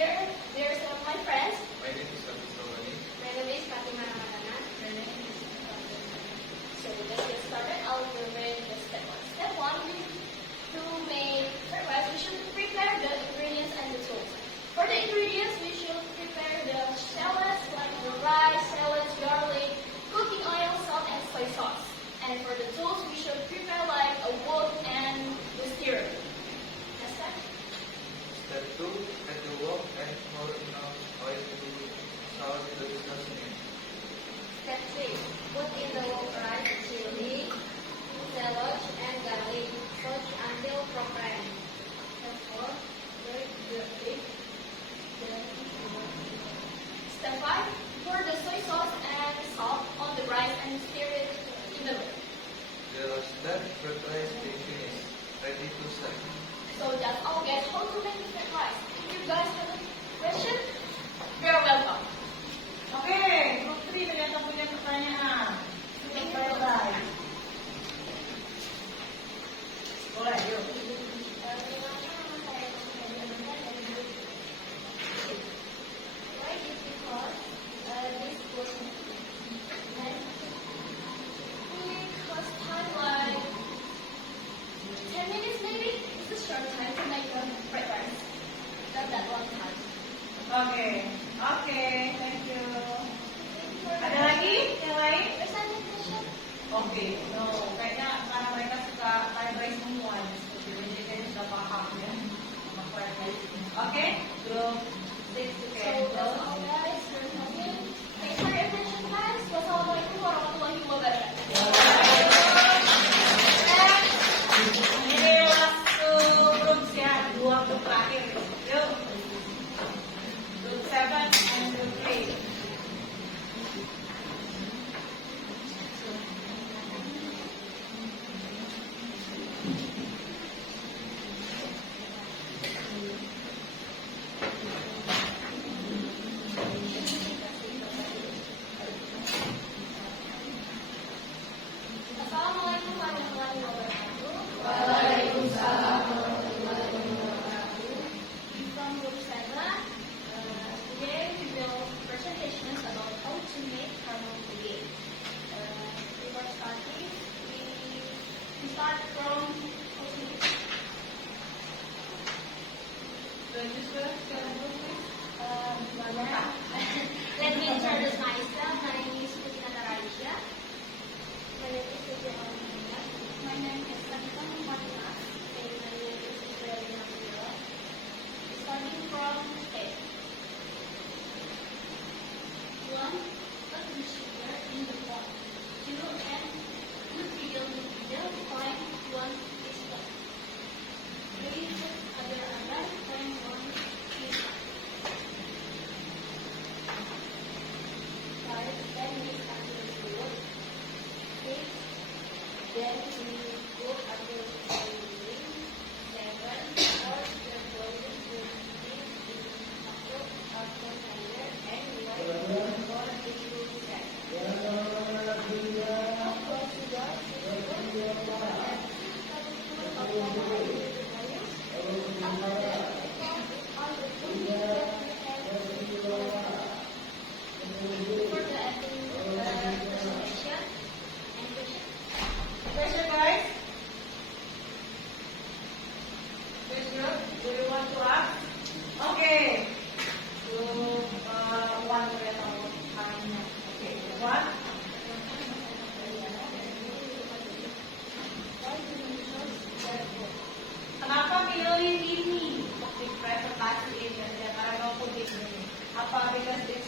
there's some of my friends. My name is Abdul Sawani. My name is Fatima Ramadana. So let's get started. I'll do the step one. Step one, to make fried rice, we should prepare the ingredients and the tools. For the ingredients, we should prepare the shallots like the rice, shallots, garlic, cooking oil, salt, and soy sauce. And for the tools, we should prepare like a wok and the stirrer. Next step. Step 2. Add the wok and pour enough oil to sour the seasoning. Step 3. Put in the wok rice, chili, shallots, and garlic. Cook until broken. Step 4. Break the egg. Step 5. Pour the soy sauce and salt on the rice and stir it evenly. The last step, fried rice is finished. Ready to serve. So that's all guys, how to make fried rice. If you guys have a question, you're welcome. Oke, grup 3 ternyata punya pertanyaan. Untuk fried rice. Boleh, yuk. Why is because this was because time like 10 minutes maybe. It's a short time to make a fried rice. Not that long time. Oke, thank you. Ada lagi yang lain? There's any question? Oke, no, kayaknya karena mereka suka fried rice semua, jadi kayaknya sudah paham ya sama fried rice. Oke, grup 6 So okay. that's all guys. You're talking. Thanks for your attention guys. Wassalamualaikum warahmatullahi wabarakatuh. Ini waktu grup ya, 2 grup terakhir. Yuk, grup 7 and grup 8.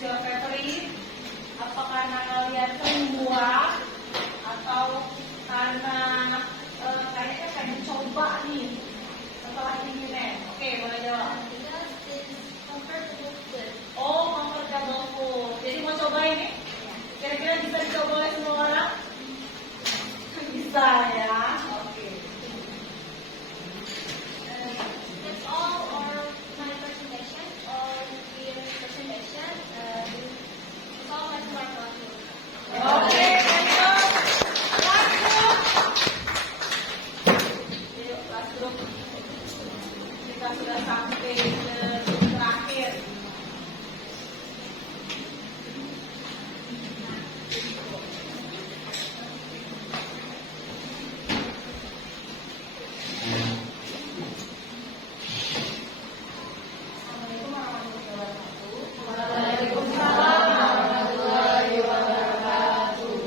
your favorite? Apa karena kalian sering buat atau karena kayaknya pengen coba nih setelah ini nih? Oke, boleh jawab. Because it's comfortable food. Oh, comfortable food. Jadi mau cobain nih? Kira-kira bisa dicoba oleh semua orang? Bisa ya. Oke. That's all or my presentation or your presentation. It's all my smart classroom. Oke, lanjut. Lanjut. Yuk, lanjut. Kita sudah sampai ke terakhir. Assalamualaikum warahmatullahi wabarakatuh.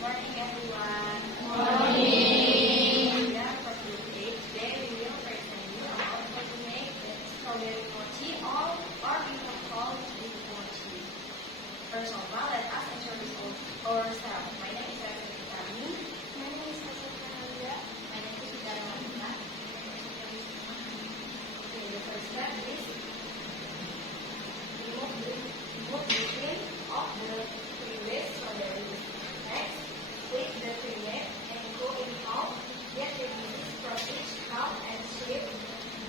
Morning everyone. Morning. Yeah, for today we will present you about how to make the strawberry mochi or people call it mochi. First of all, let us introduce ourselves. My name is Evelyn Kami. My name is Hassan Nandra. My name is Sudara Manila. Okay, the first step is remove the cream of the previous strawberry. Next, take the cream and go in half. Get the pieces from each half and shape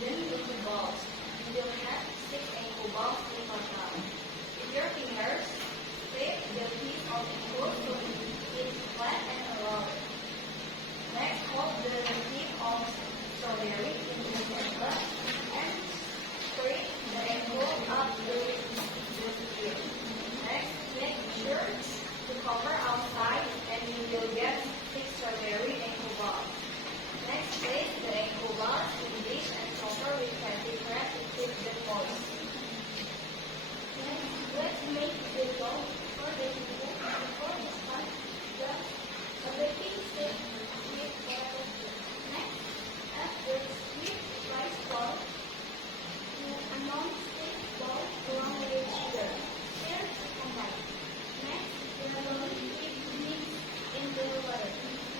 them into balls. You will have 6 angle balls in total. With your fingers, flip the piece of angle so it's flat and round. Next, hold the tip of strawberry in the center and spread the angle up the tip. Next, make sure to cover outside and you will get 6 strawberry angle balls. Next, place the angle balls in dish and cover with candy wrap to keep them moist. Next, let's make the dough for the people. Before we start the baking stick with water. Next, add the sweet rice ball to a non-stick bowl along with sugar. Stir to combine. Next, we are going to mix into the water.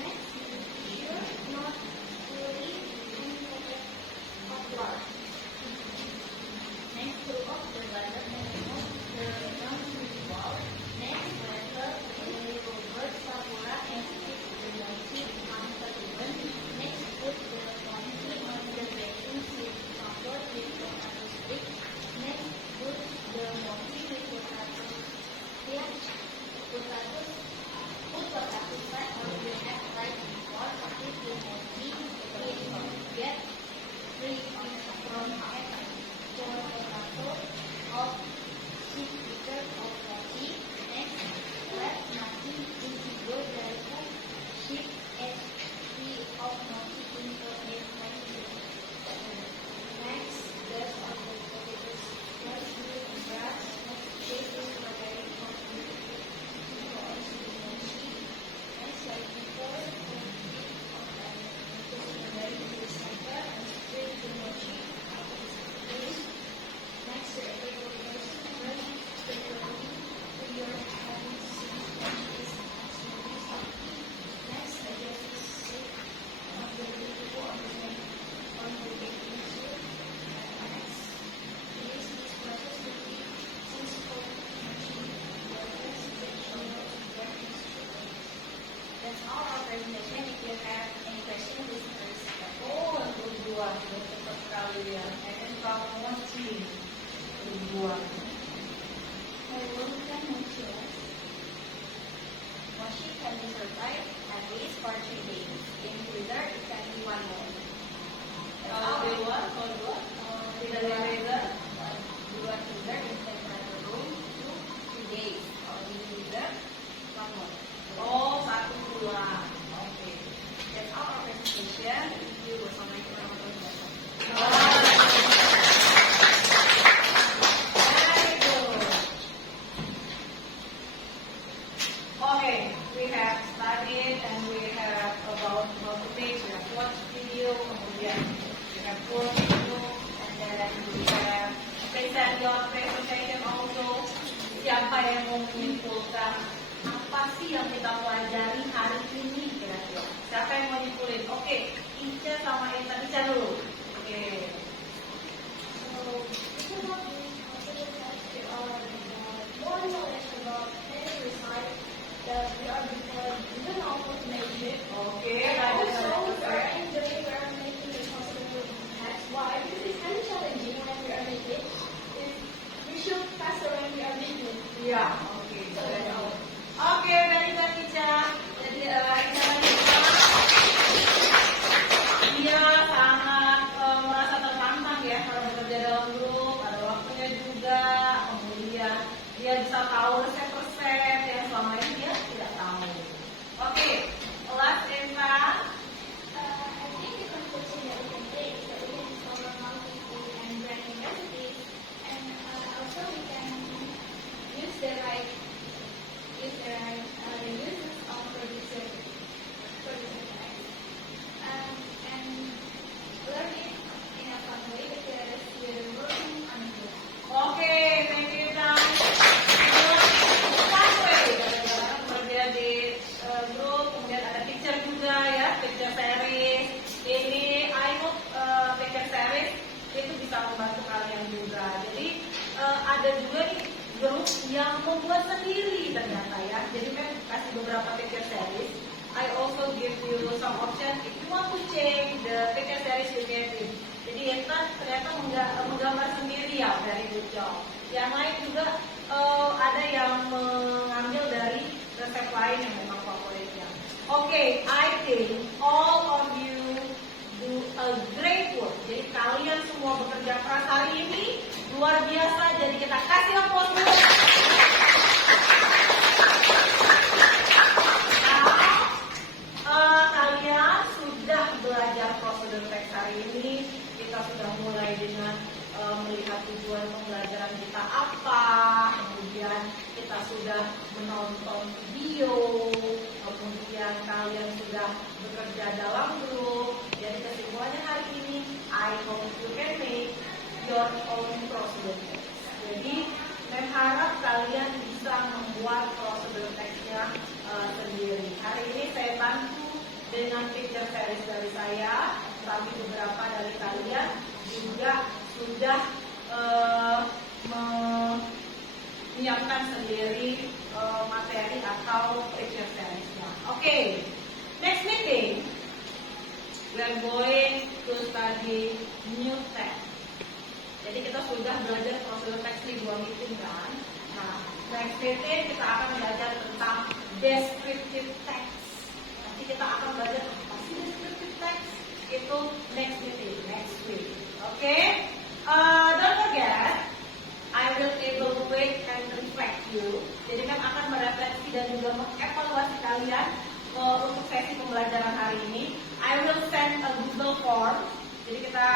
Next, be sure not to leave any pocket of flour. Next, fill up the butter and remove the non-stick ball. Next, menyimpulkan apa sih yang kita pelajari hari ini kira-kira? Siapa yang mau nyimpulin? Oke, Ica sama Intan. Ica dulu. Oke. So, because of this consider that there are more knowledge about any site that we are even also to make it. Oke, And ada also, satu. in the way we are making the possible text. Why? Because it's kind of challenging when we are making it. We should faster when we are making it. Iya, oke. So that's all. Oke, very good Ica. Jadi Ica lanjutkan. Dia sangat merasa tertantang ya kalau bekerja dalam grup, ada waktunya juga, kemudian dia bisa tahu resep-resep yang selama ini dia tidak tahu. Oke, last Eva. I think the conclusion that we can take is that we can discover multi-food and branding recipes, and also we can use the right uses of producer text, and learn it in a fun way because we're working on it. Oke, thank you Kang. Sampai kadang-kadang bekerja di grup, kemudian ada picture juga ya, picture series. Ini I hope picture series itu bisa membantu kalian juga. Jadi ada juga nih grup yang membuat sendiri ternyata ya. Jadi kan kasih beberapa picture series. I also give you some option if you want to change the picture series you get it. Jadi Yenta ternyata menggambar sendiri ya dari good job. Yang lain juga ada yang mengambil dari resep lain yang memang favoritnya. Oke, I think all of you do a great work. Jadi kalian semua bekerja keras hari ini luar biasa. Jadi kita kasih aplaus dulu. Kalian sudah belajar prosedur teks hari ini. Kita sudah mulai dengan melihat tujuan pembelajaran kita apa, kemudian kita sudah menonton video, kemudian kalian sudah bekerja dalam grup. Jadi kesimpulannya hari ini, I hope you can make your own prosedur text. Jadi saya harap kalian bisa membuat prosedur teksnya sendiri. Hari ini saya bantu dengan picture series dari saya, tapi beberapa dari kalian juga sudah menyiapkan sendiri materi atau picture seriesnya. Oke, next meeting we are going to study new text. Jadi kita sudah belajar prosedur teks di 2 meeting kan. Nah, next meeting kita akan belajar tentang descriptive text. Nanti kita akan belajar apa sih descriptive text. Itu next meeting, next week. Oke? Don't forget, I will evaluate and reflect you. Jadi kan akan merefleksi dan juga mengevaluasi kalian untuk sesi pembelajaran hari ini. I will send a Google Form. Jadi kita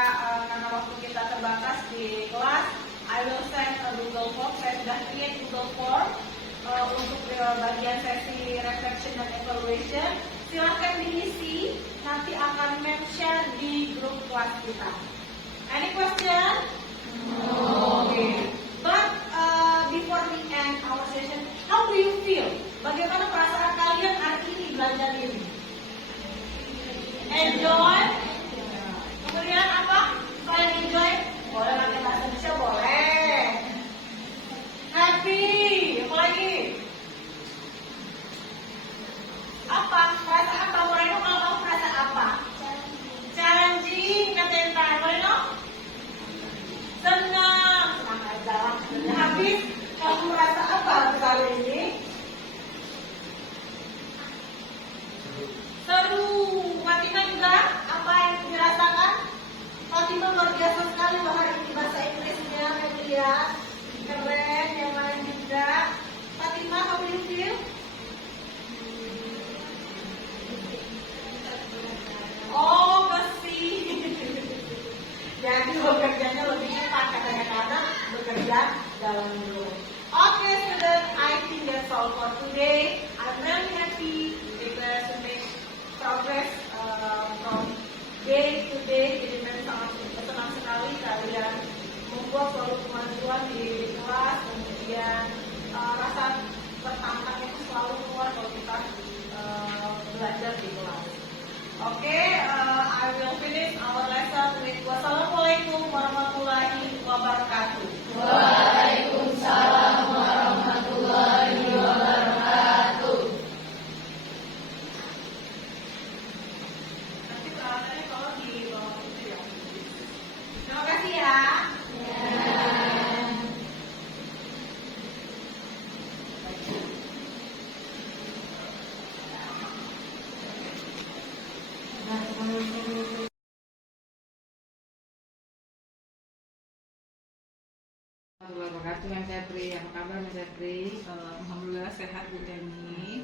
karena waktu kita terbatas di kelas, I will send a Google Form. Saya sudah create Google Form untuk bagian sesi reflection dan evaluation. Silahkan diisi, nanti akan mention di grup kelas kita. Any question? No. Okay. But before we end our session, how do you feel? Bagaimana perasaan kalian hari ini belajar ini? Enjoy? Kemudian apa? Selain enjoy, boleh pakai bahasa Indonesia boleh. Happy, apa lagi? Apa? Perasaan Mbak Moreno kalau kamu merasa apa? Challenging, katain Mbak Moreno? Senang, senang aja. Habis, kamu merasa apa kali ini? Seru. Fatima juga apa yang dirasakan? Fatima luar biasa sekali loh hari ini bahasa Inggrisnya, ya. Keren, yang lain juga. Fatima, how do you feel? Oh, bersih. Jadi bekerjanya lebih cepat katanya karena bekerja dalam grup. Okay, student, I think that's all for today. I'm really happy because we make progress from day to day. Jadi memang sangat senang sekali kalian membuat suatu kemajuan di kelas, kemudian rasa Okay, I will finish our lesson with Wassalamualaikum warahmatullahi wabarakatuh. Waalaikumsalam warahmatullahi wabarakatuh. Nanti peralatannya kalau di bawah itu ya. Terima kasih ya. Wabarakatuh, Mem Sepri. Apa kabar, Mem Sepri? Alhamdulillah sehat Bu Deni.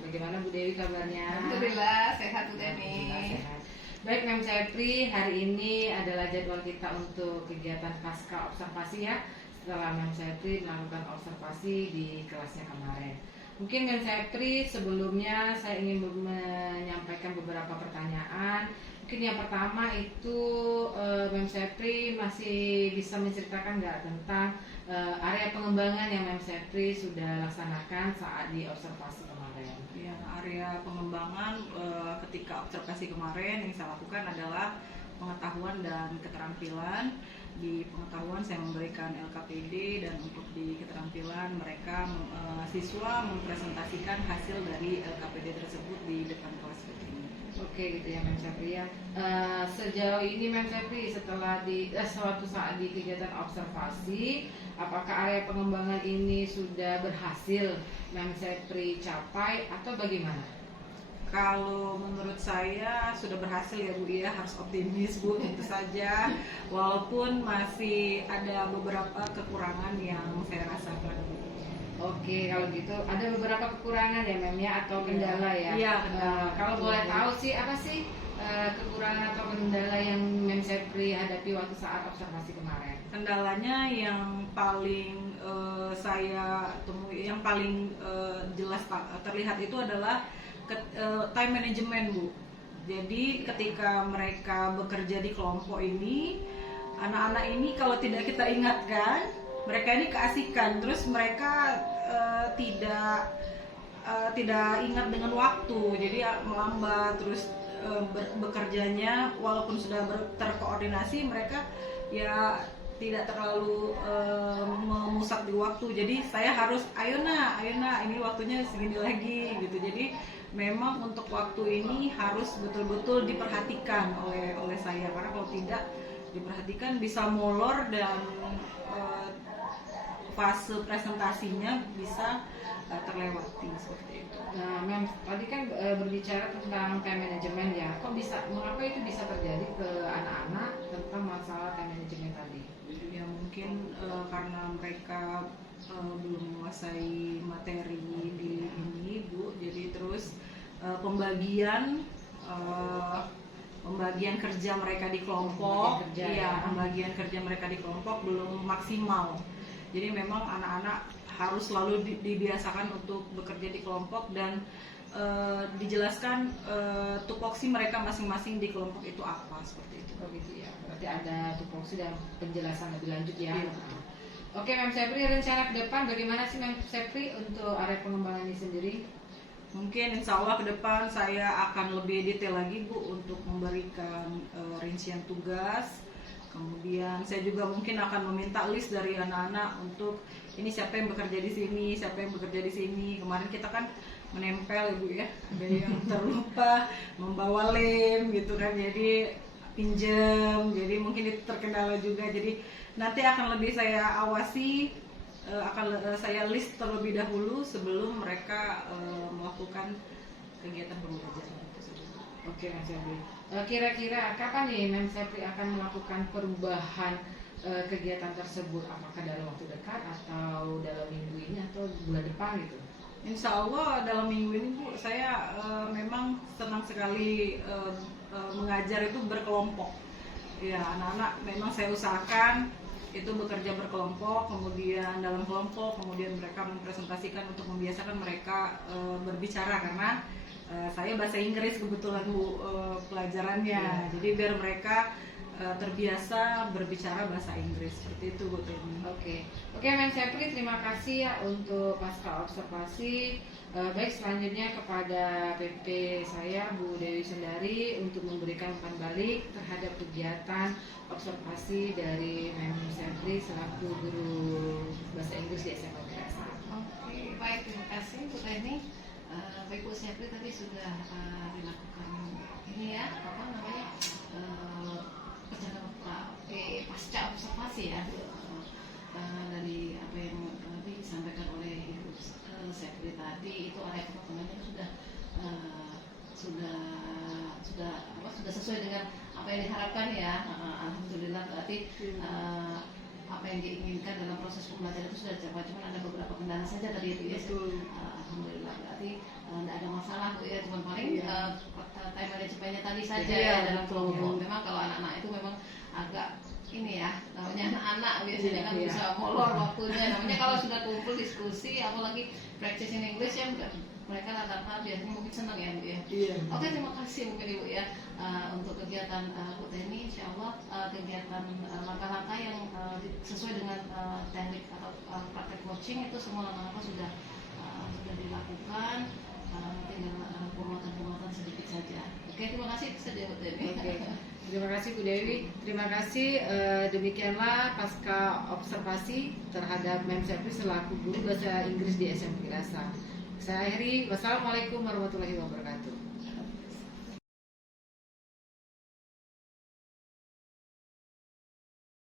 Bagaimana Bu Dewi kabarnya? Alhamdulillah sehat Bu Alhamdulillah sehat. Baik, Mem Sepri, hari ini adalah jadwal kita untuk kegiatan pasca observasi ya. Setelah Mem Sepri melakukan observasi di kelasnya kemarin. Mungkin Mem Sepri sebelumnya saya ingin menyampaikan beberapa pertanyaan. Mungkin yang pertama itu Mem Sepri masih bisa menceritakan nggak tentang area pengembangan yang Mem Sepri sudah laksanakan saat di observasi kemarin? Ya, area pengembangan ketika observasi kemarin yang saya lakukan adalah pengetahuan dan keterampilan. Di pengetahuan saya memberikan LKPD dan untuk di keterampilan mereka siswa mempresentasikan hasil dari LKPD tersebut di depan kelas seperti ini. Oke, gitu ya Mem Sepri ya. Sejauh ini Mem Sepri setelah di suatu saat di kegiatan observasi, apakah area pengembangan ini sudah berhasil Mem Sepri capai atau bagaimana? Kalau menurut saya sudah berhasil ya Bu ya, harus optimis Bu tentu saja. Walaupun masih ada beberapa kekurangan yang saya rasakan Bu. Oke, kalau gitu ada beberapa kekurangan ya Mem ya atau kendala ya. Iya, kendala. Kalau boleh tahu sih apa sih kekurangan atau kendala yang Mem Sepri hadapi waktu saat observasi kemarin? Kendalanya yang paling saya temui, yang paling jelas terlihat itu adalah time management Bu. Jadi ketika mereka bekerja di kelompok ini, anak-anak ini kalau tidak kita ingatkan, mereka ini keasikan, terus mereka tidak ingat dengan waktu, jadi melambat, terus bekerjanya walaupun sudah terkoordinasi, mereka ya tidak terlalu memusat di waktu. Jadi saya harus ayo nak ini waktunya segini lagi gitu. Jadi memang untuk waktu ini harus betul-betul diperhatikan oleh saya, karena kalau tidak diperhatikan bisa molor dan fase presentasinya bisa terlewati seperti itu. Nah, Mem, tadi kan berbicara tentang time management ya. Mengapa itu bisa terjadi ke anak-anak tentang masalah time management tadi? Ya mungkin karena mereka belum menguasai materi di ini Bu. Jadi terus pembagian kerja mereka di kelompok, pembagian kerja mereka di kelompok belum maksimal. Jadi memang anak-anak harus selalu dibiasakan untuk bekerja di kelompok dan dijelaskan tupoksi mereka masing-masing di kelompok itu apa, seperti itu. Oh gitu ya. Berarti ada tupoksi dan penjelasan lebih lanjut ya. Iya. Oke, Mem Sepri, rencana ke depan bagaimana sih Mem Sepri untuk area pengembangan ini sendiri? Mungkin insya Allah ke depan saya akan lebih detail lagi Bu untuk memberikan rincian tugas. Kemudian saya juga mungkin akan meminta list dari anak-anak untuk ini siapa yang bekerja di sini, siapa yang bekerja di sini. Kemarin kita kan menempel Ibu ya, ada yang terlupa membawa lem gitu kan, jadi pinjam, jadi mungkin itu terkendala juga. Jadi nanti akan lebih saya awasi, akan saya list terlebih dahulu sebelum mereka melakukan kegiatan pembelajaran tersebut. Oke, Mem Sepri. Kira-kira kapan nih Mem Sepri akan melakukan perubahan kegiatan tersebut? Apakah dalam waktu dekat atau dalam minggu ini atau bulan depan gitu? Insya Allah dalam minggu ini Bu, saya memang senang sekali mengajar itu berkelompok. Ya, anak-anak memang saya usahakan itu bekerja berkelompok, kemudian dalam kelompok, kemudian mereka mempresentasikan untuk membiasakan mereka berbicara, karena saya bahasa Inggris kebetulan Bu pelajarannya. Jadi biar mereka terbiasa berbicara bahasa Inggris. Seperti itu Bu Teni. Oke, Mem Sepri, terima kasih ya untuk pasca observasi. Baik, selanjutnya kepada PP saya Bu Dewi Sundari untuk memberikan umpan balik terhadap kegiatan observasi dari Mem Sepri selaku guru bahasa Inggris di SMA Gerasa. Oke, baik, terima kasih Bu Teni. Baik Bu Sepri tadi sudah dilakukan ini ya, apa namanya, pasca observasi ya, dari apa yang tadi disampaikan oleh Ibu Sepri tadi, itu area teman-temannya sudah sesuai dengan apa yang diharapkan ya. Alhamdulillah, berarti apa yang diinginkan dalam proses pembelajaran itu sudah tercapai, cuma ada beberapa kendala saja tadi itu ya. Alhamdulillah, berarti tidak ada masalah Bu ya, cuma paling time manajemennya tadi saja ya dalam kelompok. Memang kalau anak-anak itu memang agak ini ya, namanya anak-anak biasanya kan bisa molor waktunya. Namanya kalau sudah kumpul diskusi, apalagi practice in English ya, mereka rata-rata biasanya mungkin senang ya Bu ya. Oke, terima kasih mungkin Ibu ya untuk kegiatan Bu Teni. Insya Allah kegiatan langkah-langkah yang sesuai dengan teknik atau praktek coaching itu semua langkah-langkah sudah dilakukan, tinggal penguatan-penguatan sedikit saja. Oke, terima kasih saja Bu Teni. Oke, terima kasih Bu Dewi. Terima kasih. Demikianlah pasca observasi terhadap Mem Sepri selaku guru bahasa Inggris di SMP Gerasa. Saya akhiri. Wassalamualaikum warahmatullahi wabarakatuh.